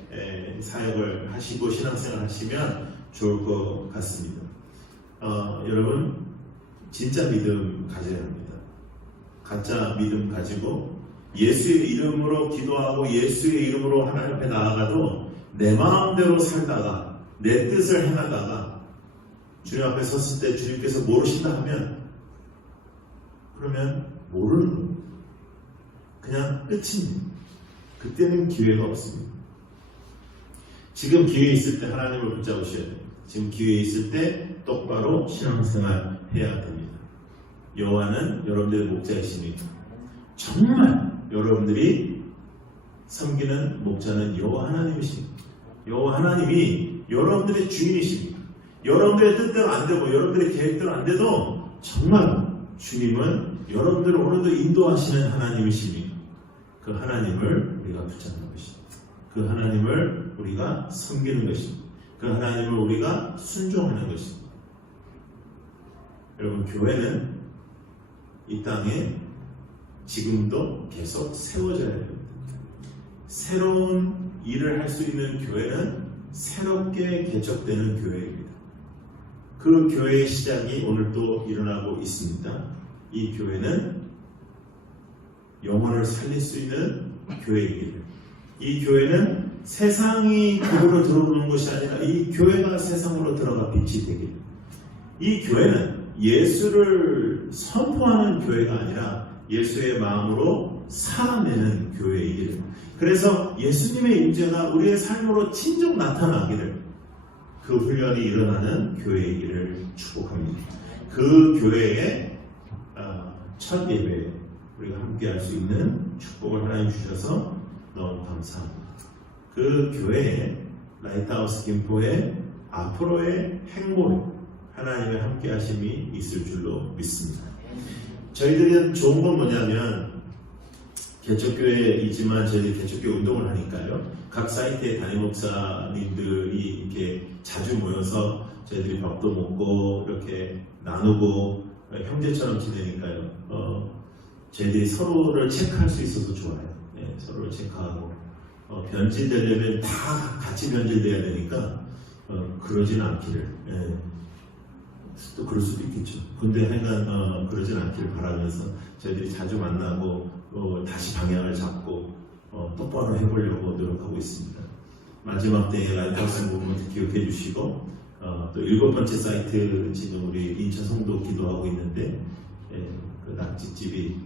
사역을 하시고 신앙생활 하시면 좋을 것 같습니다. 여러분, 진짜 믿음 가져야 합니다. 가짜 믿음 가지고 예수의 이름으로 기도하고 예수의 이름으로 하나님 앞에 나아가도 내 마음대로 살다가 내 뜻을 행하다가 주님 앞에 섰을 때 주님께서 모르신다 하면, 그러면 모르는 겁니다. 그냥 끝입니다. 그때는 기회가 없습니다. 지금 기회 있을 때 하나님을 붙잡으셔야 됩니다. 지금 기회 있을 때 똑바로 신앙생활 해야 됩니다. 여호와는 여러분들의 목자이시니까, 정말 여러분들이 섬기는 목자는 여호와 하나님이십니다. 여호와 하나님이 여러분들의 주인이십니다. 여러분들의 뜻대로 안 되고 여러분들의 계획대로 안 돼도 정말 주님은 여러분들을 오늘도 인도하시는 하나님이십니다. 그 하나님을 우리가 붙잡는 것입니다. 그 하나님을 우리가 섬기는 것입니다. 그 하나님을 우리가 순종하는 것입니다. 여러분, 교회는 이 땅에 지금도 계속 세워져야 됩니다. 새로운 일을 할 수 있는 교회는 새롭게 개척되는 교회입니다. 그 교회의 시작이 오늘 또 일어나고 있습니다. 이 교회는 영혼을 살릴 수 있는 교회입니다. 이 교회는 세상이 교회로 들어오는 것이 아니라 이 교회가 세상으로 들어가 빛이 되길. 이 교회는 예수를 선포하는 교회가 아니라 예수의 마음으로 살아내는 교회이기를. 그래서 예수님의 임재가 우리의 삶으로 친정 나타나기를, 그 훈련이 일어나는 교회이기를 축복합니다. 그 교회의 첫 예배 우리가 함께 할 수 있는 축복을 하나님 주셔서 너무 감사합니다. 그 교회에 라이트하우스 김포의 앞으로의 행보에 하나님의 함께 하심이 있을 줄로 믿습니다. 저희들이 좋은 건 뭐냐면 개척교회이지만 저희들이 개척교회 운동을 하니까요. 각 사이트의 담임 목사님들이 이렇게 자주 모여서 저희들이 밥도 먹고 이렇게 나누고 형제처럼 지내니까요. 저희들이 서로를 체크할 수 있어서 좋아요. 네, 서로를 체크하고 변질되려면 다 같이 변질돼야 되니까 그러진 않기를. 네. 또 그럴 수도 있겠죠. 근데 하여간 그러진 않기를 바라면서 저희들이 자주 만나고 다시 방향을 잡고 똑바로 해보려고 노력하고 있습니다. 마지막 때에 라이트하우스 무브먼트 기억해 주시고 또 7번째 사이트 지금 우리 인천 송도 기도하고 있는데 그 낙지집이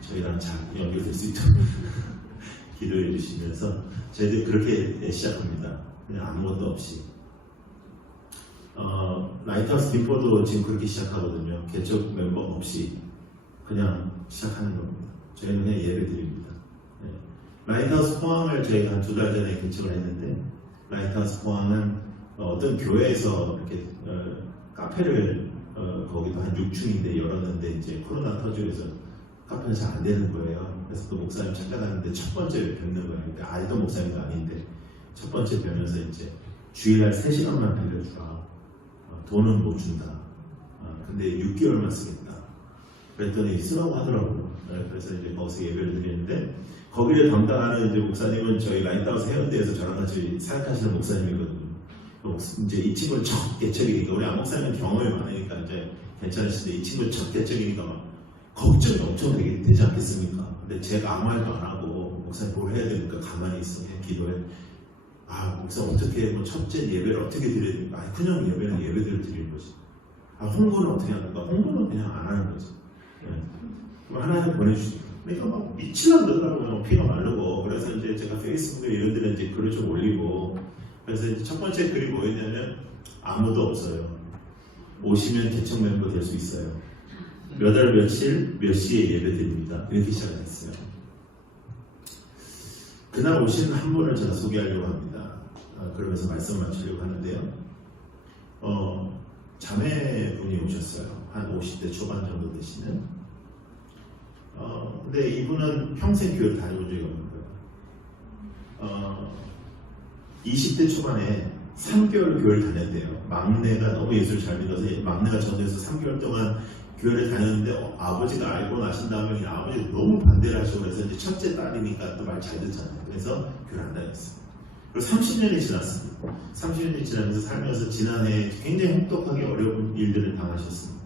저희랑 잘 연결될 수 있도록 기도해 주시면서 저희들이 그렇게 시작합니다. 그냥 아무것도 없이 라이트하우스 김포도 지금 그렇게 시작하거든요. 개척 멤버 없이 그냥 시작하는 겁니다. 저희는 그냥 예배 드립니다. 네. 라이트하우스 포항을 저희가 한 2달 전에 개척을 했는데 라이트하우스 포항은 어떤 교회에서 이렇게 카페를 거기도 한 6층인데 열었는데 이제 코로나 터지면서 카페는 잘 안 되는 거예요. 그래서 그 목사님 찾아갔는데 첫 번째 뵙는 거예요. 그러니까 알던 목사님도 아닌데 첫 번째 뵈면서 이제 주일날 3시간만 빌려주라. 돈은 못 준다. 근데 6개월만 쓰겠다. 그랬더니 쓰라고 하더라고요. 그래서 이제 거기서 예배를 드리는데 거기를 담당하는 이제 목사님은 저희 라이트하우스 해운대에서 저랑 같이 사역하시는 목사님이거든요. 이제 이 친구는 첫 개척이니까 우리 안 목사님은 경험이 많으니까 이제 괜찮으신데 이 친구는 첫 개척이니까 막 걱정이 엄청 되지 않겠습니까? 근데 제가 아무 말도 안 하고 목사님 뭘 해야 되니까 가만히 있어 기도해. 목사 어떻게 첫째 예배를 어떻게 드려야 됩니까? 그냥 예배는 예배대로 드리는 거지. 홍보는 어떻게 하는가? 홍보는 그냥 안 하는 거지. 네. 하나님 보내주시니까. 그러니까 막 미치려고 그러더라고요. 피가 마르고. 그래서 이제 제가 페이스북에 이런 데는 이제 글을 좀 올리고. 그래서 이제 첫 번째 글이 뭐였냐면 아무도 없어요. 오시면 개척 멤버 될 수 있어요. 몇 월 며칠 몇 시에 예배 드립니다. 이렇게 시작을 했어요. 그날 오신 한 분을 제가 소개하려고 합니다. 그러면서 말씀 마치려고 하는데요. 자매분이 오셨어요. 한 50대 초반 정도 되시는. 근데 이분은 평생 교회를 다녀본 적이 없는 거예요. 20대 초반에 3개월 교회를 다녔대요. 막내가 너무 예수를 잘 믿어서 막내가 전도해서 3개월 동안 교회를 다녔는데 아버지가 알고 나신 다음에 아버지가 너무 반대를 하시고 그래서 이제 첫째 딸이니까 또 말 잘 듣잖아요. 그래서 교회를 안 다녔어요. 그리고 30년이 지났습니다. 30년이 지나면서 살면서 지난해 굉장히 혹독하게 어려운 일들을 당하셨습니다.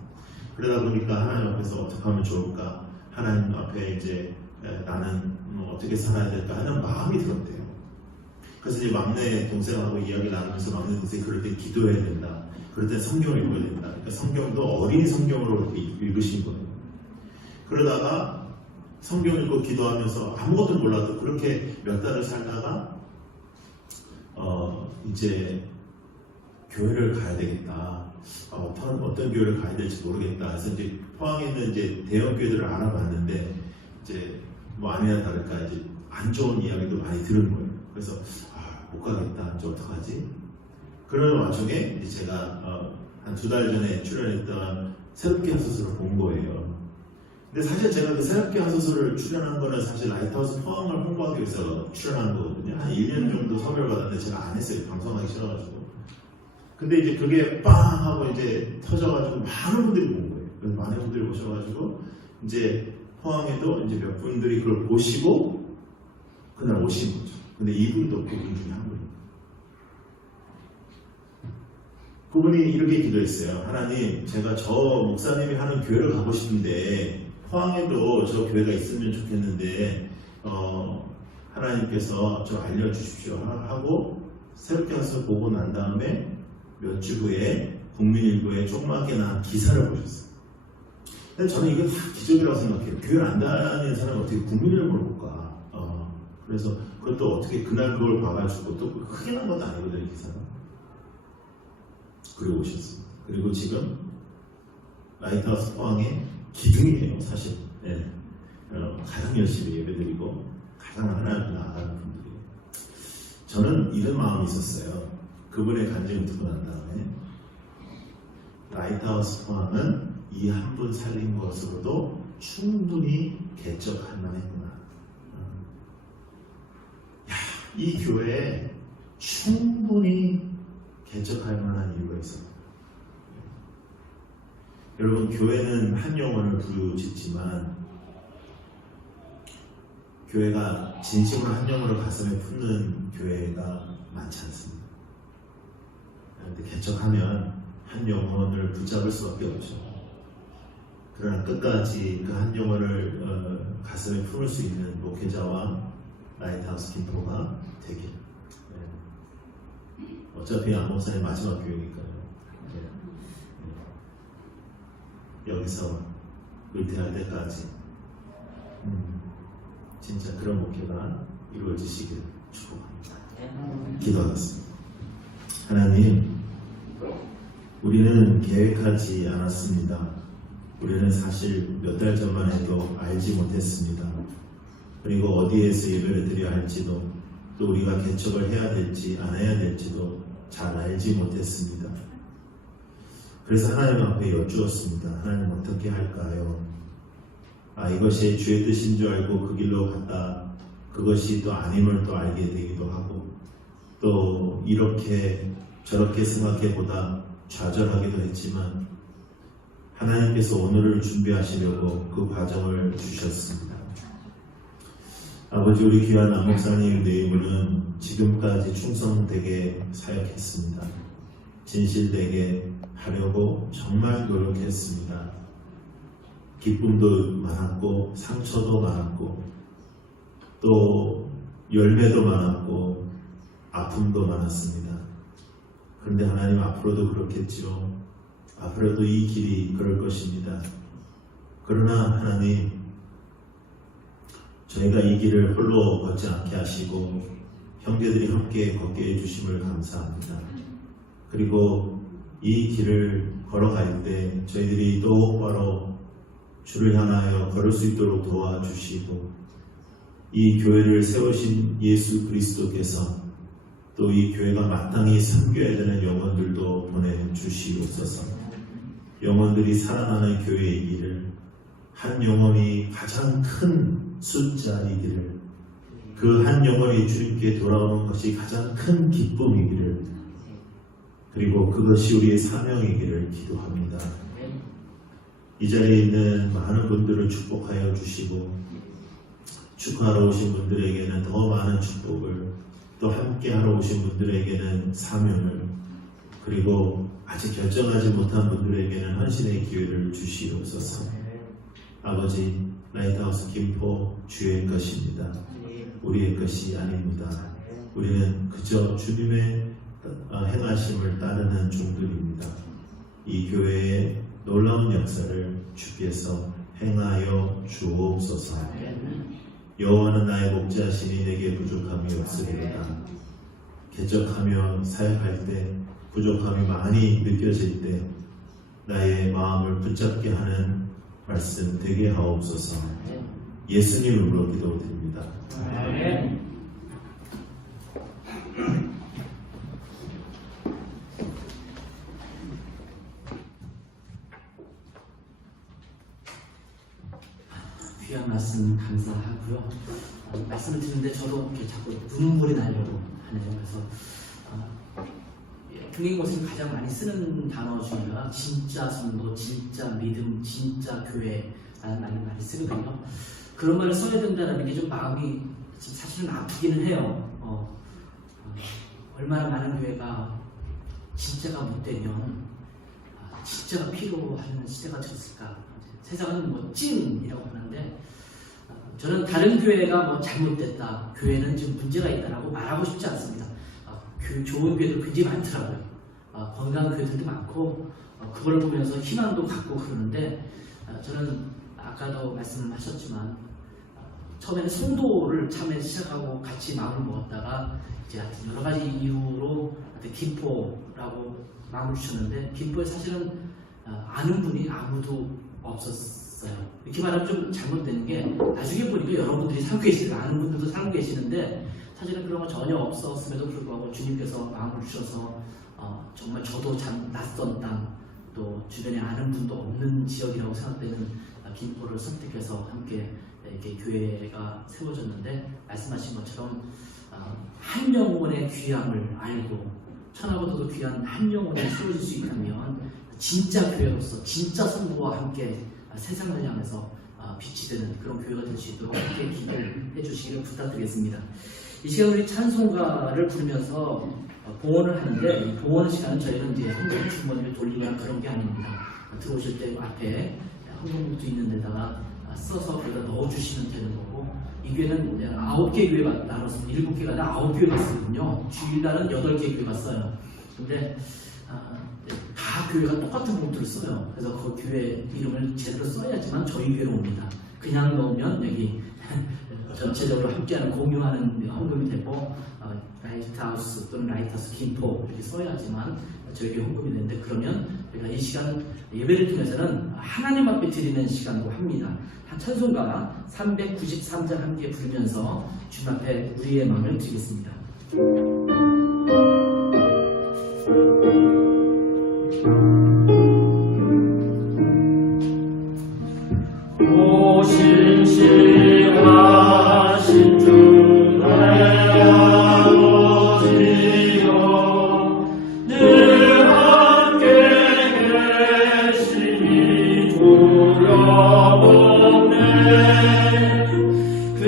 그러다 보니까 하나님 앞에서 어떻게 하면 좋을까? 하나님 앞에 이제 나는 어떻게 살아야 될까 하는 마음이 들었대요. 그래서 이제 막내 동생하고 이야기 나누면서 막내 동생이 그럴 때 기도해야 된다. 그럴 때 성경을 읽어야 된다. 그러니까 성경도 어린 성경으로 읽으신 거예요. 그러다가 성경 읽고 기도하면서 아무것도 몰라도 그렇게 몇 달을 살다가 이제 교회를 가야 되겠다. 어떤 교회를 가야 될지 모르겠다. 그래서 이제 포항에 있는 이제 대형 교회들을 알아봤는데 이제 뭐 아니나 다를까 이제 안 좋은 이야기도 많이 들은 거예요. 그래서 못 가겠다. 이제 어떡하지? 그런 와중에 이제 제가 한 2달 전에 출연했던 새롭게 하소서를 본 거예요. 근데 사실 제가 그 새롭게 하소서를 출연한 거는 사실 라이트하우스 포항을 홍보하기 위해서 출연한 거거든요. 한 1년 정도 섭외를 받았는데 제가 안 했어요. 방송하기 싫어가지고. 근데 이제 그게 빵 하고 이제 터져가지고 많은 분들이 본 거예요. 그래서 많은 분들이 오셔가지고 이제 포항에도 이제 몇 분들이 그걸 보시고 그날 오신 거죠. 근데 이분도 그분 중에 한 분이에요. 그분이 이렇게 기도했어요. 하나님, 제가 저 목사님이 하는 교회를 가고 싶은데 포항에도 저 교회가 있으면 좋겠는데 하나님께서 좀 알려주십시오 하고 새롭게 와서 보고 난 다음에 몇 주 후에 국민일보에 조그맣게 난 기사를 보셨어요. 근데 저는 이거 다 기적이라고 생각해요. 교회를 안 다니는 사람은 어떻게 국민일보를 못 가. 그래서 그것도 어떻게 그날 그걸 봐가지고 또 크게 난 것도 아니거든요, 기사가. 그리고 오셨습니다. 그리고 지금 라이트하우스 포항의 기둥이에요, 사실. 예. 가장 열심히 예배드리고 가장 하나님을 나아가는 분들이에요. 저는 이런 마음이 있었어요. 그분의 간증을 듣고 난 다음에 라이트하우스 포항은 이 한 분 살린 것으로도 충분히 개척할 만했구나. 이 교회에 충분히 개척할 만한 이유가 있어요. 여러분, 교회는 한 영혼을 부르짖지만 교회가 진심으로 한 영혼을 가슴에 품는 교회가 많지 않습니다. 그런데 개척하면 한 영혼을 붙잡을 수밖에 없죠. 그러나 끝까지 그 한 영혼을 가슴에 품을 수 있는 목회자와 라이트하우스 김포가 되길. 어차피 안 목사님 마지막 교회니까요. 여기서 은퇴할 때까지 진짜 그런 목회가 이루어지시길 축복합니다. 기도하겠습니다. 하나님, 우리는 계획하지 않았습니다. 우리는 사실 몇 달 전만 해도 알지 못했습니다. 그리고 어디에서 예배를 드려야 할지도, 또 우리가 개척을 해야 될지 안 해야 될지도 잘 알지 못했습니다. 그래서 하나님 앞에 여쭈었습니다. 하나님, 어떻게 할까요? 이것이 주의 뜻인 줄 알고 그 길로 갔다 그것이 또 아님을 또 알게 되기도 하고, 또 이렇게 저렇게 생각해 보다 좌절하기도 했지만 하나님께서 오늘을 준비하시려고 그 과정을 주셨습니다. 아버지, 우리 귀한 남목사님 네이버는 지금까지 충성되게 사역했습니다. 진실되게 하려고 정말 노력했습니다. 기쁨도 많았고 상처도 많았고 또 열매도 많았고 아픔도 많았습니다. 그런데 하나님, 앞으로도 그렇겠지요. 앞으로도 이 길이 그럴 것입니다. 그러나 하나님, 저희가 이 길을 홀로 걷지 않게 하시고 형제들이 함께 걷게 해주심을 감사합니다. 그리고 이 길을 걸어갈 때 저희들이 똑바로 주를 향하여 걸을 수 있도록 도와주시고, 이 교회를 세우신 예수 그리스도께서 또 이 교회가 마땅히 섬겨야 되는 영혼들도 보내주시옵소서. 영혼들이 살아나는 교회이기를, 한 영혼이 가장 큰 숫자이기를, 그 한 영혼이 주님께 돌아오는 것이 가장 큰 기쁨이기를, 그리고 그것이 우리의 사명이기를 기도합니다. 이 자리에 있는 많은 분들을 축복하여 주시고, 축하하러 오신 분들에게는 더 많은 축복을, 또 함께하러 오신 분들에게는 사명을, 그리고 아직 결정하지 못한 분들에게는 헌신의 기회를 주시옵소서. 아버지, 라이트하우스 김포 주의 것입니다. 우리의 것이 아닙니다. 우리는 그저 주님의 행하심을 따르는 종들입니다. 이 교회의 놀라운 역사를 주께서 행하여 주옵소서. 여호와는 나의 목자시니 내게 부족함이 없으리로다. 개척하며 사역할 때 부족함이 많이 느껴질 때 나의 마음을 붙잡게 하는 말씀 되게 하옵소서. 예수님으로 기도드립니다. 아멘. 귀한 말씀 감사하고요. 말씀을 듣는데 저도 이렇게 자꾸 눈물이 나려고 하네요. 그래서 중인것을 가장 많이 쓰는 단어 중에 하나가 진짜 성도, 진짜 믿음, 진짜 교회라는 말을 많이 쓰거든요. 그런 말을 써야 된다는 게 좀 마음이 사실은 아프기는 해요. 얼마나 많은 교회가 진짜가 못되면 진짜가 필요한 시대가 됐을까. 세상은 뭐 찐이라고 하는데 저는 다른 교회가 뭐 잘못됐다, 교회는 지금 문제가 있다라고 말하고 싶지 않습니다. 좋은 교회도 굉장히 많더라고요. 건강한 교회들도 많고 그걸 보면서 희망도 갖고 그러는데 저는 아까도 말씀하셨지만 처음에는 성도를 처음에 시작하고 같이 마음을 먹었다가 이제 하여튼 여러 가지 이유로 하여튼 김포라고 마음을 주셨는데 김포에 사실은 아는 분이 아무도 없었어요. 이렇게 말하면 좀 잘못되는 게 나중에 보니까 여러분들이 살고 계시고 아는 분들도 살고 계시는데 사실은 그런 건 전혀 없었음에도 불구하고 주님께서 마음을 주셔서 정말 저도 참 낯선 땅, 또 주변에 아는 분도 없는 지역이라고 생각되는 김포를 선택해서 함께 이렇게 교회가 세워졌는데 말씀하신 것처럼 한 영혼의 귀함을 알고 천하보다도 귀한 한 영혼이 세워질 수 있다면 진짜 교회로서 진짜 성도와 함께 세상을 향해서 빛이 되는 그런 교회가 될 수 있도록 함께 기도해 주시기를 부탁드리겠습니다. 이 시간 우리 찬송가를 부르면서 봉헌을 하는데 이 봉헌 시간은 저희는 이제 헌금 주머니를 돌리거나 그런 게 아닙니다. 들어오실 때 앞에 헌금도 있는 데다가 써서 거기다 넣어주시면 되는 거고 이 교회는 9개 교회가 나눠서 7개가 아니라 9교회가 쓰거든요. 주일날은 8개 교회가 써요. 근데 다 교회가 똑같은 봉투를 써요. 그래서 그 교회 이름을 제대로 써야지만 저희 교회로 옵니다. 그냥 넣으면 여기 전체적으로 함께하는 공유하는 헌금이 되고 라이트하우스 또는 라이트하우스 김포 이렇게 써야지만 저희 교회 헌금이 되는데 그러면 우리가 이 시간 예배를 통해서는 하나님 앞에 드리는 시간으로 합니다. 찬송가 393장 함께 부르면서 주님 앞에 우리의 마음을 드리겠습니다. 오신실하신 주 나의 아버지여 늘 함께 계시니 두려움없네 그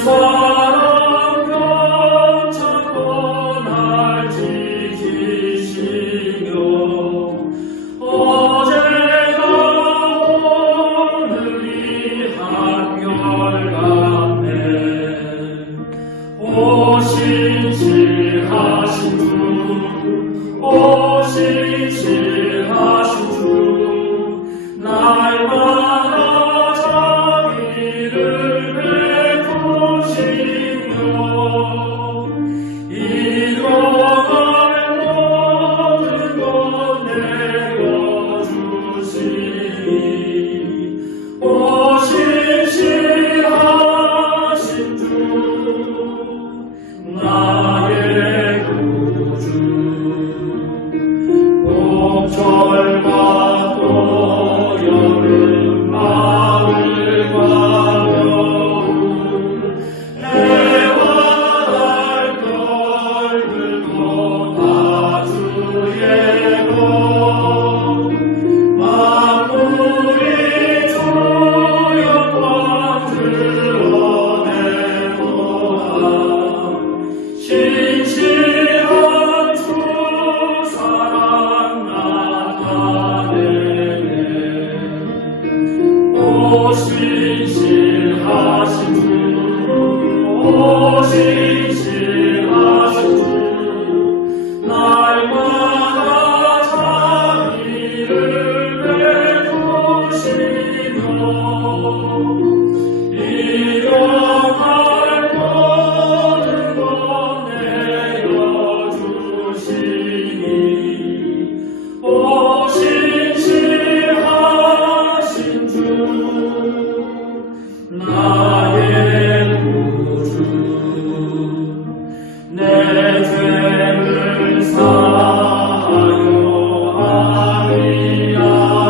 사랑 겹쳐도 날 지키시며 어제가 오늘이 한결같네 오신실하신 주 오신실하신 주 날마다 자비를 베푸시며 일용할 모든 것 내어주시니 오신실하신 주 나의 구주 봄철과 또 여름 가을과 겨울 해와 달 별들도 다 주의 것 만물이 주 영광 드러내노라 신실한 주 사랑 나타내네 오신실하신 주 오신실하신 주 날마다 자비를 베푸시며 일용할 모든 것 내어주시니 오신실하신 주 나의 구주 내 죄를 사하여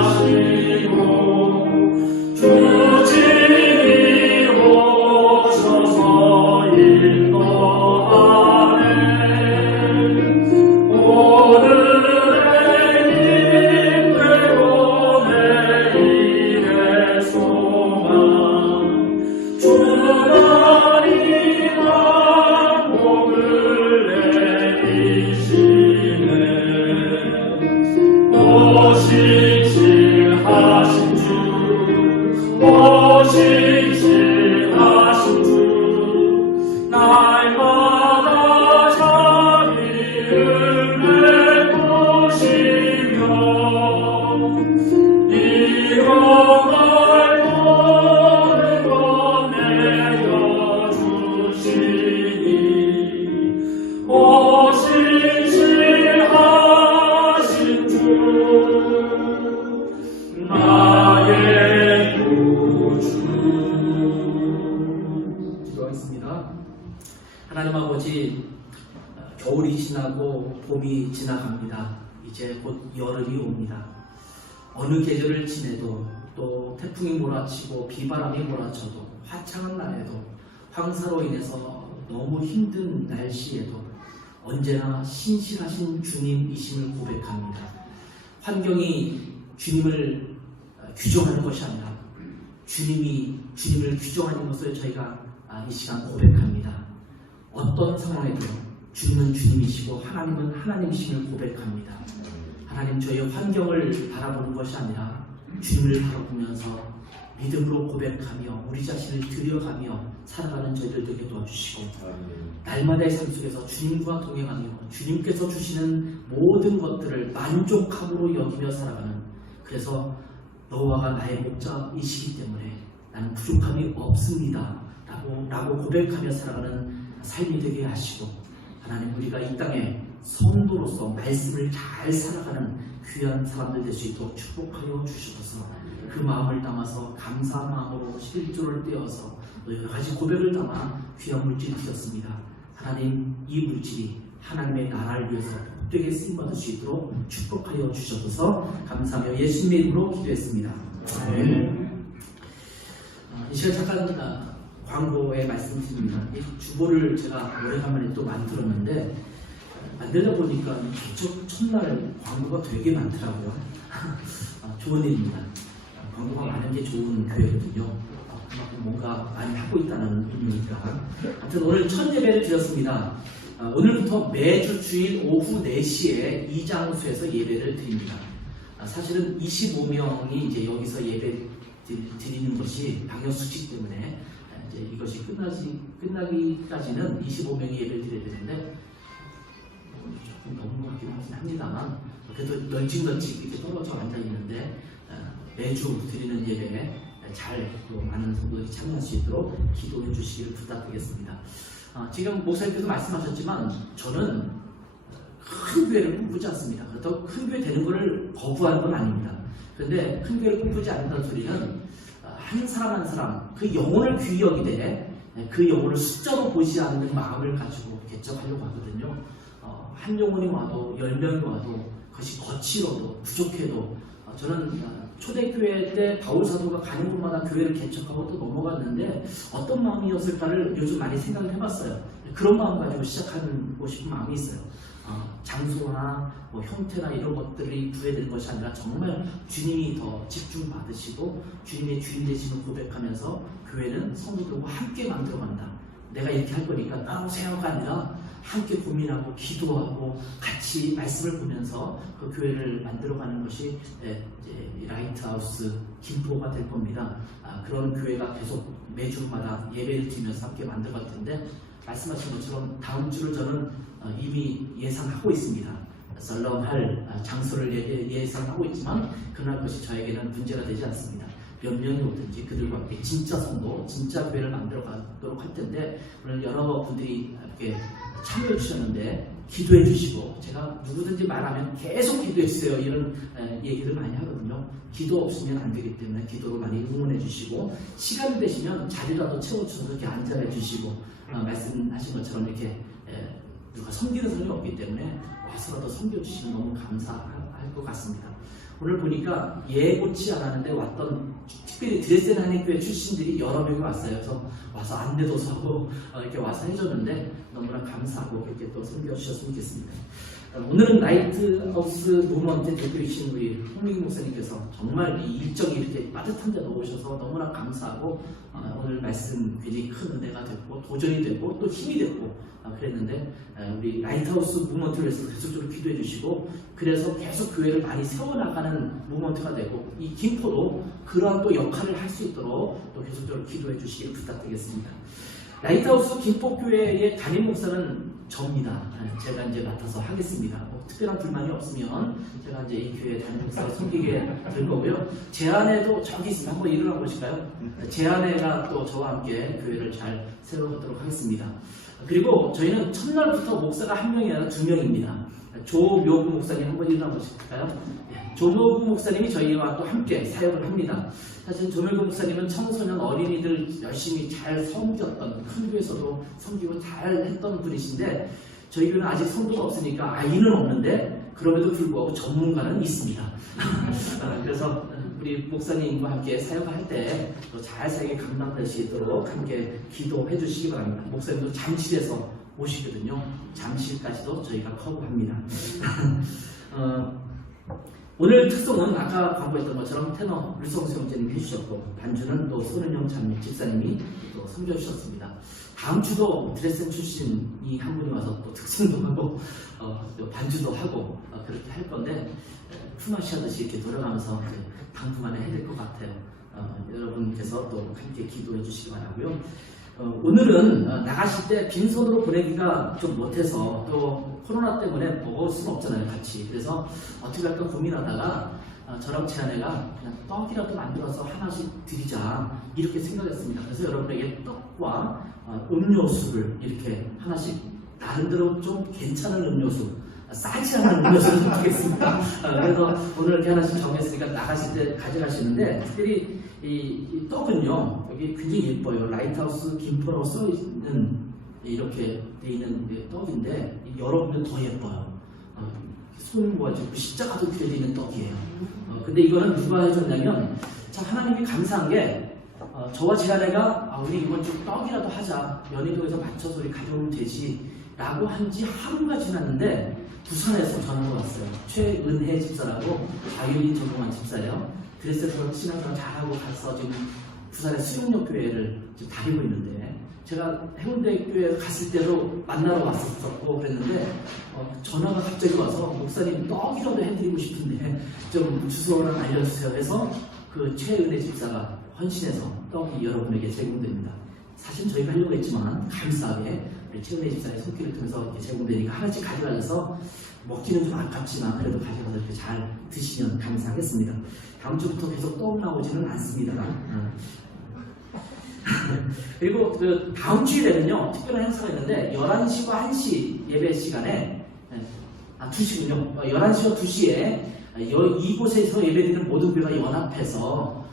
아니하시고 주님이 오셔서 인도하네 오늘의 힘대로 내일의 소망 하나님 아버지, 겨울이 지나고 봄이 지나갑니다. 이제 곧 여름이 옵니다. 어느 계절을 지내도 또 태풍이 몰아치고 비바람이 몰아쳐도 화창한 날에도 황사로 인해서 너무 힘든 날씨에도 언제나 신실하신 주님이심을 고백합니다. 환경이 주님을 규정하는 것이 아니라 주님을 규정하는 것을 저희가 이 시간 고백합니다. 어떤 상황에도 주님은 주님이시고 하나님은 하나님이심을 고백합니다. 하나님, 저희의 환경을 바라보는 것이 아니라 주님을 바라보면서 믿음으로 고백하며 우리 자신을 들여가며 살아가는 저희들 되게 도와주시고, 날마다의 삶 속에서 주님과 동행하며 주님께서 주시는 모든 것들을 만족함으로 여기며 살아가는, 그래서 여호와가 나의 목자이시기 때문에 나는 부족함이 없습니다 라고 고백하며 살아가는 삶이 되게 하시고, 하나님, 우리가 이 땅에 성도로서 말씀을 잘 살아가는 귀한 사람들 될 수 있도록 축복하여 주시옵소서. 그 마음을 담아서 감사한 마음으로 11조를 떼어서 여러 가지 고백을 담아 귀한 물질을 드렸습니다. 하나님, 이 물질이 하나님의 나라를 위해서 복되게 쓰임받을 수 있도록 축복하여 주셔서 감사하며 예수님의 이름으로 기도했습니다. 이 시간 잠깐 광고에 말씀드립니다. 이 주보를 제가 오래간만에 또 만들었는데, 만들다 보니까 첫날 광고가 되게 많더라고요. 좋은 일입니다. 광고가 많은 게 좋은 교회거든요. 그만큼 뭔가 많이 하고 있다는 의미니까. 아무튼 오늘 첫 예배를 드렸습니다. 오늘부터 매주 주일 오후 4시에 이 장소에서 예배를 드립니다. 사실은 25명이 이제 여기서 예배 드리는 것이 방역 수칙 때문에 이제 이것이 끝나기까지는 25명이 예배를 드려야 되는데, 조금 넘은 것 같긴 합니다만, 그래도 널찍널찍 이렇게 떨어져 앉아 있는데 매주 드리는 예배에 잘 또 많은 성도들이 참여할 수 있도록 기도해 주시기를 부탁드리겠습니다. 지금 목사님께서 말씀하셨지만 저는 큰 교회를 꿈꾸지 않습니다. 그렇다고 큰 교회 되는 것을 거부하는 건 아닙니다. 그런데 큰 교회를 꿈꾸지 않는다는 소리는 한 사람 한 사람 그 영혼을 귀히 여기되 그 영혼을 숫자로 보지 않는 마음을 가지고 개척하려고 하거든요. 한 영혼이 와도 10명이 와도 그것이 거칠어도 부족해도, 저는 초대교회 때 바울 사도가 가는 곳마다 교회를 개척하고 또 넘어갔는데 어떤 마음이었을까를 요즘 많이 생각을 해봤어요. 그런 마음 가지고 시작하고 싶은 마음이 있어요. 장소나 뭐 형태나 이런 것들이 구애되는 것이 아니라 정말 주님이 더 집중받으시고 주님의 주인 되심을 고백하면서 교회는 성도들과 함께 만들어간다. 내가 이렇게 할 거니까 따로세요가 아니라 함께 고민하고 기도하고 같이 말씀을 보면서 그 교회를 만들어가는 것이 이제 라이트하우스 김포가 될 겁니다. 그런 교회가 계속 매주마다 예배를 드리면서 함께 만들어갈 텐데, 말씀하신 것처럼 다음 주를 저는 이미 예상하고 있습니다. 썰렁할 장소를 예상하고 있지만 그러나 그것이 저에게는 문제가 되지 않습니다. 몇 명이 오든지 그들과 함께 진짜 성도, 진짜 교회를 만들어 가도록 할 텐데, 오늘 여러분들이 이렇게 참여해 주셨는데 기도해 주시고, 제가 누구든지 말하면 계속 기도해 주세요 이런 얘기를 많이 하거든요. 기도 없으면 안 되기 때문에 기도로 많이 응원해 주시고, 시간이 되시면 자리라도 채워주셔서 이렇게 앉아해 주시고, 말씀하신 것처럼 이렇게 누가 섬기는 사람이 없기 때문에 와서라도 섬겨주시면 너무 감사할 것 같습니다. 오늘 보니까 예고치 않았는데 왔던, 특별히 드레스덴 한인교회 출신들이 여러 명이 왔어요. 그래서 와서 안내도 하고 이렇게 와서 해줬는데 너무나 감사하고 그렇게 또 섬겨주셨으면 좋겠습니다. 오늘은 라이트하우스 무브먼트 대표이신 우리 홍민기 목사님께서 정말 이 일정이 이렇게 빠듯한 데 넣으셔서 너무나 감사하고, 오늘 말씀 굉장히 큰 은혜가 됐고 도전이 되고 또 힘이 됐고 그랬는데, 우리 라이트하우스 무브먼트를 위해서 계속적으로 기도해 주시고, 그래서 계속 교회를 많이 세워나가는 무브먼트가 되고, 이 김포도 그러한 또 역할을 할 수 있도록 또 계속적으로 기도해 주시길 부탁드리겠습니다. 라이트하우스 김포교회의 담임 목사는 접니다. 제가 이제 맡아서 하겠습니다. 뭐 특별한 불만이 없으면 제가 이제 이 교회 담임 목사로 섬기게 될 거고요. 제 아내도 저기 있으면 한번 일어나 보실까요? 제 아내가 또 저와 함께 교회를 잘 세워가도록 하겠습니다. 그리고 저희는 첫날부터 목사가 한 명이 아니라 2명입니다. 조묘구 목사님 한번 일어나 보실까요? 조묘구 목사님이 저희와 또 함께 사역을 합니다. 사실 조묘구 목사님은 청소년 어린이들 열심히 잘 섬겼던, 큰 교회에서도 섬기고 잘 했던 분이신데 저희 교회는 아직 성도가 없으니까 아이는 없는데 그럼에도 불구하고 전문가는 있습니다. 그래서 우리 목사님과 함께 사역할 때 또 잘 사역에 감당될 수 있도록 함께 기도해 주시기 바랍니다. 목사님도 잠실에서 오시거든요. 잠실까지도 저희가 커버합니다. 오늘 특송은 아까 광고했던 것처럼 테너 류성수 형제님이 해주셨고 반주는 또 손은영 집사님이 또 섬겨주셨습니다. 다음 주도 드레슨 출신이 한 분이 와서 또 특송도 하고 또 반주도 하고 그렇게 할 건데 품앗이 하듯이 이렇게 돌아가면서 당분간에 해야 될 것 같아요. 여러분께서 또 함께 기도해 주시기 바라고요. 오늘은 나가실 때 빈손으로 보내기가 좀 못해서 또 코로나 때문에 먹을 수는 없잖아요, 같이. 그래서 어떻게 할까 고민하다가 저랑 제 아내가 그냥 떡이라도 만들어서 하나씩 드리자 이렇게 생각했습니다. 그래서 여러분에게 떡과 음료수를 이렇게 하나씩 나름대로 좀 괜찮은 음료수, 싸지 않은 음료수를 드리겠습니다. 그래서 오늘 이렇게 하나씩 정했으니까 나가실 때 가져가시는데 특별히 이 떡은요, 여기 굉장히 예뻐요. 라이트하우스 김포라고 써있는 이렇게 돼 있는 떡인데 열어보면 더 예뻐요. 손 모아지고 십자가도 그려져 있는 떡이에요. 근데 이거는 누가 해줬냐면 참 하나님이 감사한 게 저와 제 아내가 우리 이번 주 떡이라도 하자, 연희동에서 맞춰서 우리 가져오면 되지 라고 한 지 하루가 지났는데 부산에서 전화가 왔어요. 최은혜 집사라고 바이올린 전공한 집사예요. 그래서 신앙생활 잘하고 가서 지금 부산의 수용역 교회를 지금 다니고 있는데 제가 해운대 교회 갔을 때도 만나러 왔었고 그랬는데 전화가 갑자기 와서 목사님 떡이라도 해드리고 싶은데 좀 주소를 알려주세요 해서 그 최은혜 집사가 헌신해서 떡이 여러분에게 제공됩니다. 사실 저희가 하려고 했지만 감사하게 최은혜 집사의 손길을 통해서 이렇게 제공되니까 하나씩 가져가셔서 먹기는 좀 아깝지만 그래도 가져가서 이렇게 잘 드시면 감사하겠습니다. 다음 주부터 계속 떡 나오지는 않습니다. 그리고 그 다음 주일에는요 특별한 행사가 있는데 11시와 1시 예배 시간에 2시군요. 11시와 2시에 이곳에서 예배드리는 모든 교회가 연합해서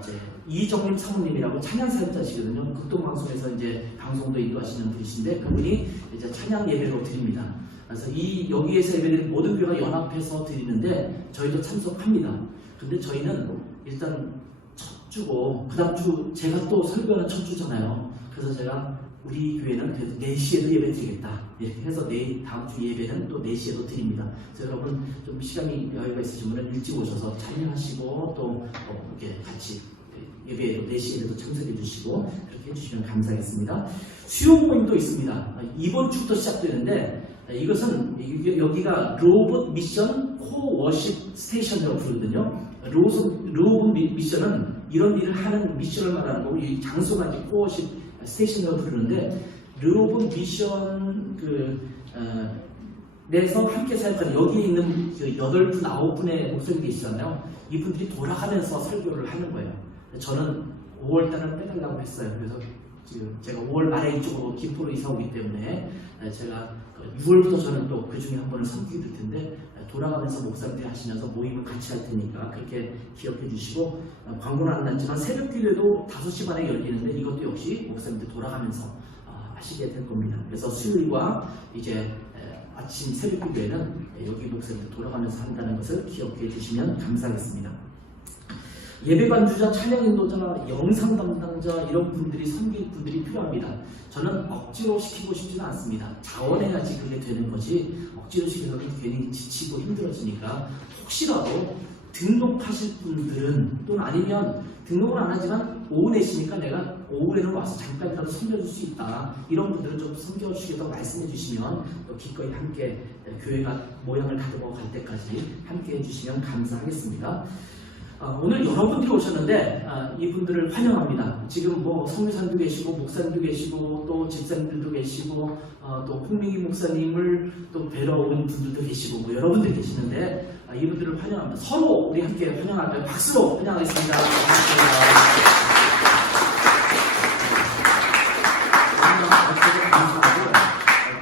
이제 이정림 사모님이라고 찬양 사역자시거든요. 극동방송에서 이제 방송도 인도하시는 분이신데 그분이 이제 찬양 예배로 드립니다. 그래서 여기에서 예배드리는 모든 교회가 연합해서 드리는데 저희도 참석합니다. 근데 저희는 일단 첫 주고 그 다음 주 제가 또 설교하는 첫 주잖아요. 그래서 제가 우리 교회는 그래도 4시에도 예배 드리겠다 이렇게 해서 다음 주 예배는 또 4시에도 드립니다. 그래서 여러분 좀 시간이 여유가 있으신 분은 일찍 오셔서 참여하시고 또 이렇게 같이 예배에도 4시에도 참석해 주시고 그렇게 해주시면 감사하겠습니다. 수요 모임도 있습니다. 이번 주부터 시작되는데 이것은 여기가 로봇 미션 코 워십 스테이션이라고 부르거든요. 로봇 미션은 이런 일을 하는 미션을 말하는 거고 이 장소가 이제 코 워십 스테이션이라고 부르는데 로봇 미션 내에서 함께 사역하는 여기에 있는 8분, 9분의 목사님이 계시잖아요. 이분들이 돌아가면서 설교를 하는 거예요. 저는 5월달은 빼달라고 했어요. 그래서 지금 제가 5월 말에 이쪽으로 김포로 이사 오기 때문에 제가 6월부터 저는 또 그 중에 한 번을 섬기게 될 텐데 돌아가면서 목사님들이 하시면서 모임을 같이 할 테니까 그렇게 기억해 주시고 광고는 안 났지만 새벽 기도도 5시 반에 열리는데 이것도 역시 목사님들 돌아가면서 하시게 될 겁니다. 그래서 수요일과 이제 아침 새벽 기도에는 여기 목사님들 돌아가면서 한다는 것을 기억해 주시면 감사하겠습니다. 예배 반주자, 찬양 인도자, 영상 담당자 이런 분들이 섬길 분들이 필요합니다. 저는 억지로 시키고 싶지는 않습니다. 자원해야지 그게 되는 거지 억지로 시키면 괜히 지치고 힘들어지니까 혹시라도 등록하실 분들은 또는 아니면 등록은 안 하지만 오후 내시니까 내가 오후에는 와서 잠깐이라도 섬겨줄 수 있다 이런 분들은 좀 섬겨주시겠다고 말씀해 주시면 또 기꺼이 함께 교회가 모양을 다듬어 갈 때까지 함께 해주시면 감사하겠습니다. 오늘 여러분들이 오셨는데 이분들을 환영합니다. 지금 뭐 성교사님도 계시고 목사님도 계시고 또 집사님들도 계시고 또 홍민기 목사님을 또 뵈러 온 분들도 계시고 뭐 여러분들이 계시는데 이분들을 환영합니다. 서로 우리 함께 환영할까요? 박수로 환영하겠습니다.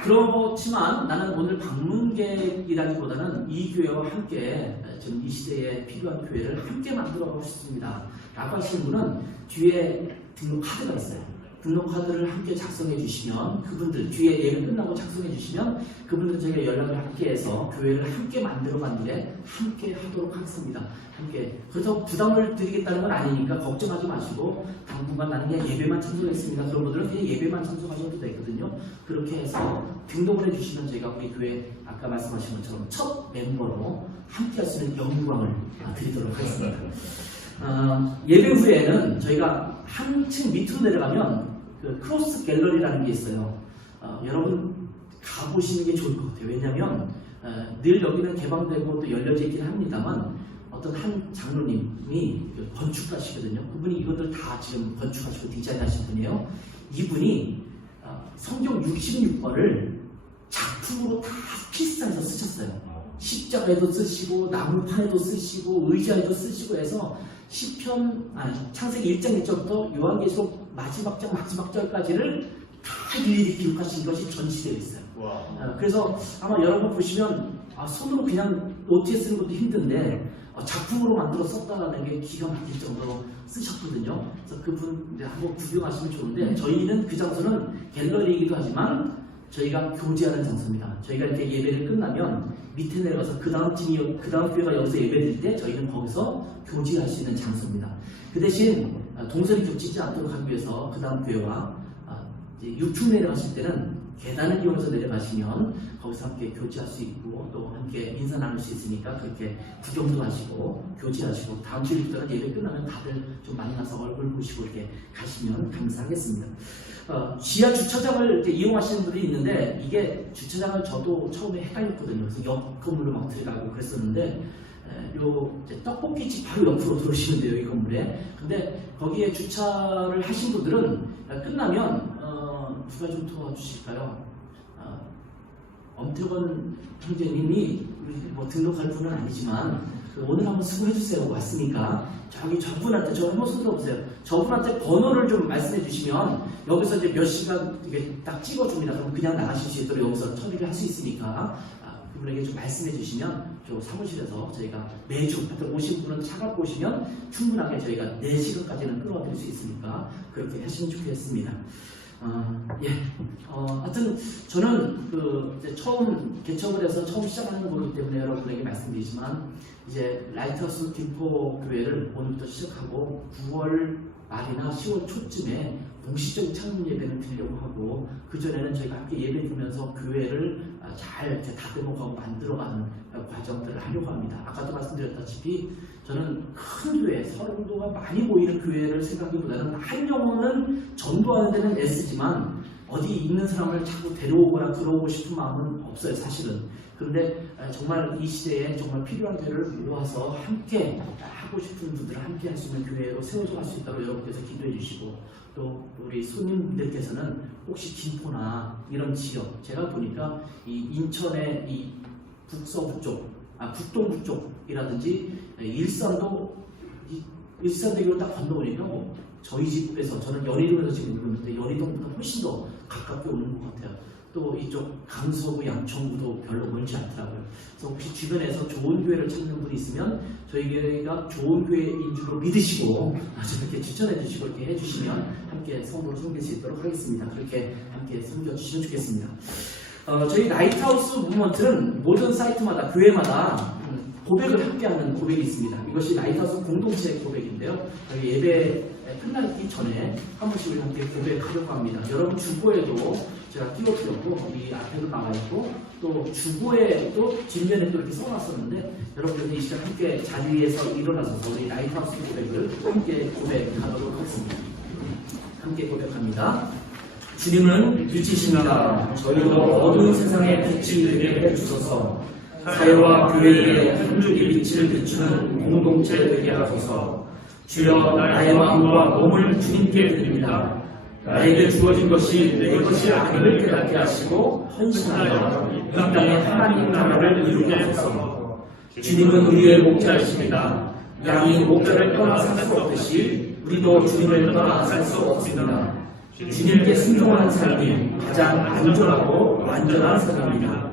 그러고 그렇지만 나는 오늘 방문객이라기보다는 이 교회와 함께 지금 이 시대에 필요한 교회를 함께 만들어가고 싶습니다 라고 하시는 분은 뒤에 등록 카드가 있어요. 등록 카드를 함께 작성해 주시면 그분들 뒤에 예배 끝나고 작성해 주시면 그분들 제가 연락을 함께 해서 교회를 함께 만들어가는 일에 함께 하도록 하겠습니다. 함께. 그래서 부담을 드리겠다는 건 아니니까 걱정하지 마시고 당분간 나는 그냥 예배만 참석했습니다. 그런 분들은 그냥 예배만 참석하셔도 되거든요. 그렇게 해서 등록을 해주시면 저희가 우리 교회 아까 말씀하신 것처럼 첫 멤버로 함께 할 수 있는 영광을 드리도록 하겠습니다. 예배 후에는 저희가 한층 밑으로 내려가면 그 크로스 갤러리라는 게 있어요. 여러분 가보시는 게 좋을 것 같아요. 왜냐하면 늘 여기는 개방되고 또 열려져 있긴 합니다만 어떤 한 장로님이 건축가시거든요. 그분이 이것들 다 지금 건축하시고 디자인하신 분이에요. 이분이 성경 66권을 작품으로 다 필사해서 쓰셨어요. 십자가에도 쓰시고 나무판에도 쓰시고 의자에도 쓰시고 해서 창세기 1장 1절부터 요한계시록 마지막 절까지를 다 일일이 기록하신 것이 전시되어 있어요. 그래서 아마 여러분 보시면 손으로 그냥 노트에 쓰는 것도 힘든데 작품으로 만들어 썼다는 게 기가 막힐 정도로 쓰셨거든요. 그래서 그분 한번 구경하시면 좋은데 저희는 그 장소는 갤러리이기도 하지만 저희가 교제하는 장소입니다. 저희가 이렇게 예배를 끝나면 밑에 내려가서 그 다음 교회가 여기서 예배 드릴 때 저희는 거기서 교제할 수 있는 장소입니다. 그 대신 동선이 겹치지 않도록 하기 위해서 그 다음 교회와 6층 내려가실 때는 계단을 이용해서 내려가시면 거기서 함께 교제할 수 있고 또 함께 인사 나눌 수 있으니까 그렇게 구경도 하시고 교제하시고 다음 주일부터는 예배 끝나면 다들 좀 만나서 얼굴 보시고 이렇게 가시면 감사하겠습니다. 지하 주차장을 이렇게 이용하시는 분들이 있는데 이게 주차장을 저도 처음에 헷갈렸거든요. 그래서 옆 건물로 막 들어가고 그랬었는데 요 떡볶이집 바로 옆으로 들어오시면 돼요, 이 건물에. 근데 거기에 주차를 하신 분들은 끝나면 누가 좀 도와주실까요? 엄태건 형제님이 뭐 등록할 분은 아니지만 오늘 한번 수고해주세요 왔으니까 저분한테 저 한번 손 들어보세요. 저분한테 번호를 좀 말씀해 주시면 여기서 이제 몇 시간 이게 딱 찍어줍니다. 그럼 그냥 나가실 수 있도록 여기서 처리를 할 수 있으니까 그분에게 좀 말씀해 주시면 저 사무실에서 저희가 매주 오신 분은 차 갖고 오시면 충분하게 저희가 4시간까지는 끌어드릴 수 있으니까 그렇게 하시면 좋겠습니다. 하여튼 저는 이제 처음 개척을 해서 처음 시작하는 거기 때문에 여러분에게 말씀드리지만 이제 라이트하우스 김포 교회를 오늘부터 시작하고 9월 말이나 10월 초쯤에 공식적인 창립 예배를 드리려고 하고 그 전에는 저희가 함께 예배 드리면서 교회를 잘 이렇게 다듬어가고 만들어가는 과정들을 하려고 합니다. 아까도 말씀드렸다시피 저는 큰 교회, 성도가 많이 모이는 교회를 생각하기보다는 한 영혼은 전도하는 데는 애쓰지만 어디 있는 사람을 자꾸 데려오거나 들어오고 싶은 마음은 없어요, 사실은. 그런데 정말 이 시대에 정말 필요한 교회를 모아서 함께 하고 싶은 분들을 함께 할 수 있는 교회로 세워져 갈 수 있도록 여러분께서 기도해 주시고 또 우리 손님들께서는 혹시 김포나 이런 지역, 제가 보니까 이 인천의 이 북서부 쪽, 북동부 쪽이라든지 일산대교를 딱 건너오니까 저희 집에서 저는 연희동에서 지금 오고 있는데 연희동보다 훨씬 더 가깝게 오는 것 같아요. 또 이쪽 강서구, 양천구도 별로 멀지 않더라고요. 그래서 혹시 주변에서 좋은 교회를 찾는 분이 있으면 저희 교회가 좋은 교회인 줄로 믿으시고 저렇게 추천해 주시고 이렇게 해주시면 함께 성도를 섬길 수 있도록 하겠습니다. 그렇게 함께 섬겨주시면 좋겠습니다. 저희 라이트하우스 무브먼트는 모든 사이트마다 교회마다 고백을 함께하는 고백이 있습니다. 이것이 라이트하우스 공동체 고백인데요. 저희 예배 끝나기 전에 한 번씩 우리 함께 고백하려고 합니다. 여러분 주보에도 제가 띄워드렸고 이 앞에도 나와있고 또 주보에 또 뒷면에 또 이렇게 써놨었는데 여러분들 이 시간 함께 자리에서 일어나서 우리 라이트하우스 고백을 함께 고백하도록 하겠습니다. 함께 고백합니다. 주님은 빛이십니다. 저희도 어두운 세상에 빛을 되게 해주소서. 사회와 교회에 한 줄기 빛을 비추는 공동체 되게 하소서. 주여 나의 마음과 몸을 주님께 드립니다. 나에게 주어진 것이 내 것이 아님을 깨닫게 하시고 헌신하여 이 땅에 하나님 나라를 이루게 하소서. 주님은 우리의 목자이십니다. 양이 목자를 떠나 살 수 없듯이 우리도 주님을 떠나 살 수 없습니다. 주님께 순종하는 삶이 가장 안전하고 완전한 삶입니다.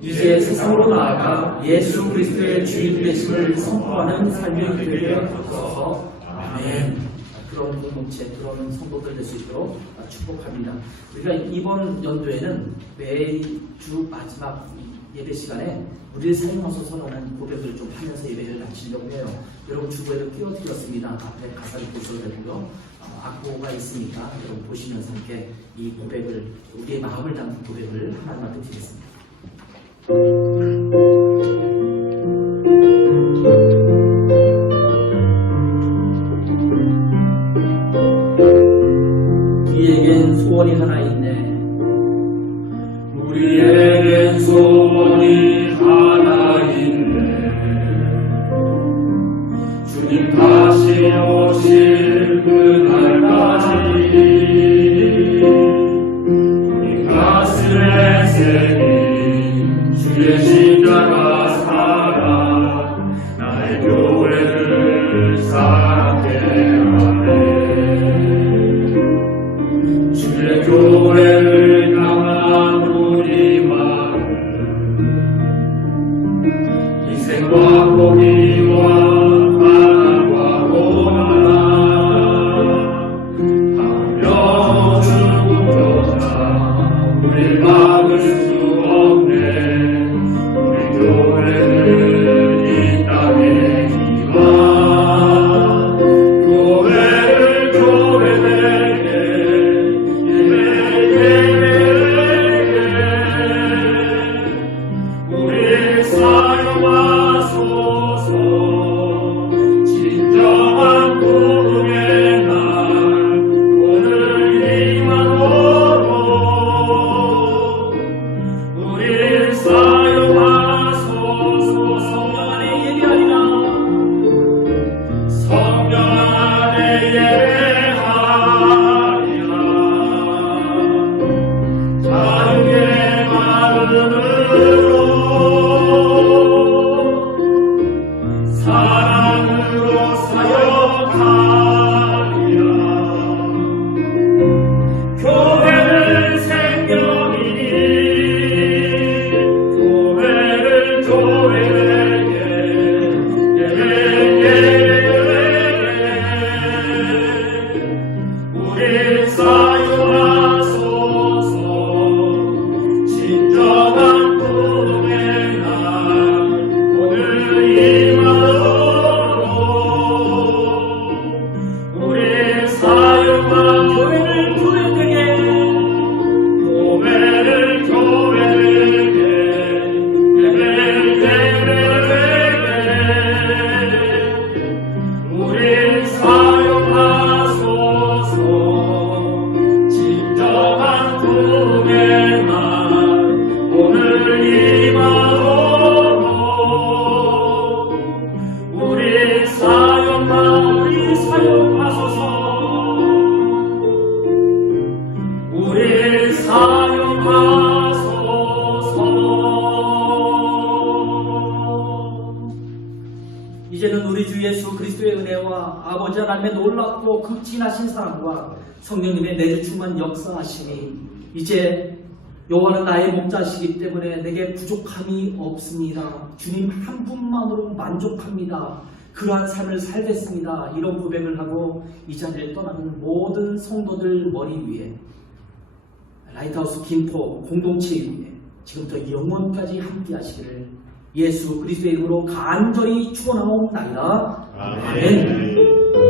이제 세상으로 나아가 예수 그리스도의 주인 되심을 선포하는 삶이 되게 하옵소서. 아멘. 그런 공동체, 그런 성도들 될 수 있도록 축복합니다. 우리가 이번 연도에는 매주 마지막 예배 시간에 우리를 사용하소서라는 고백을 좀 하면서 예배를 마치려고 해요. 여러분 주보에도 띄워드렸습니다. 앞에 가사를 보셔도 되고요. 악보가 있으니까 여러분 보시면서 함께 이 고백을, 우리의 마음을 담은 고백을 하나님께 드리겠습니다. 우리에겐 소원이 하나 있네. 우리에겐 소원이 하나 있네. 주님 다시 오실 그날까지 우리 가슴에 새긴 주의 십자가 사랑 나의 교회를 사랑케 하네. 주의 교회를 향한 우리 마음 인생과 고기와 바람과 고난아 하며 죽음조차 우릴 막을 수 없네. 우리 교회를 이 땅에 기만 교회를 교회되게 우리 사용하소서. 진정한 구원의 날 오늘 임하도록 우리 사용하소서. 성령 안에 예배하리라. 성령 안에 예배하리라. 자유의 마음으로 사랑으로 사역하리라. 교회는 생명이니 교회를 교회에게 우리 사용하소서. 진정한 구원의 날 오늘 임하도록 우리 사용한 교회를 교회되게 교회를 교회되게 우리 사용하소서. 진정한 구원의 날 오늘 임하도록 우리 사용하소서. 우리 사용하소서. 이제는 우리 주 예수 그리스도의 은혜와 아버지 하나님의 놀랍고 극진하신 사랑과 성령님의 내주 충만 역사하심이 이제 여호와는 나의 목자시기 때문에 내게 부족함이 없습니다. 주님 한 분만으로 만족합니다. 그러한 삶을 살겠습니다. 이런 고백을 하고 이 자리를 떠나는 모든 성도들 머리 위에 라이트하우스 김포 공동체 위에 지금부터 영원까지 함께 하시기를 예수 그리스도의 이름으로 간절히 축원하옵나이다. 아멘.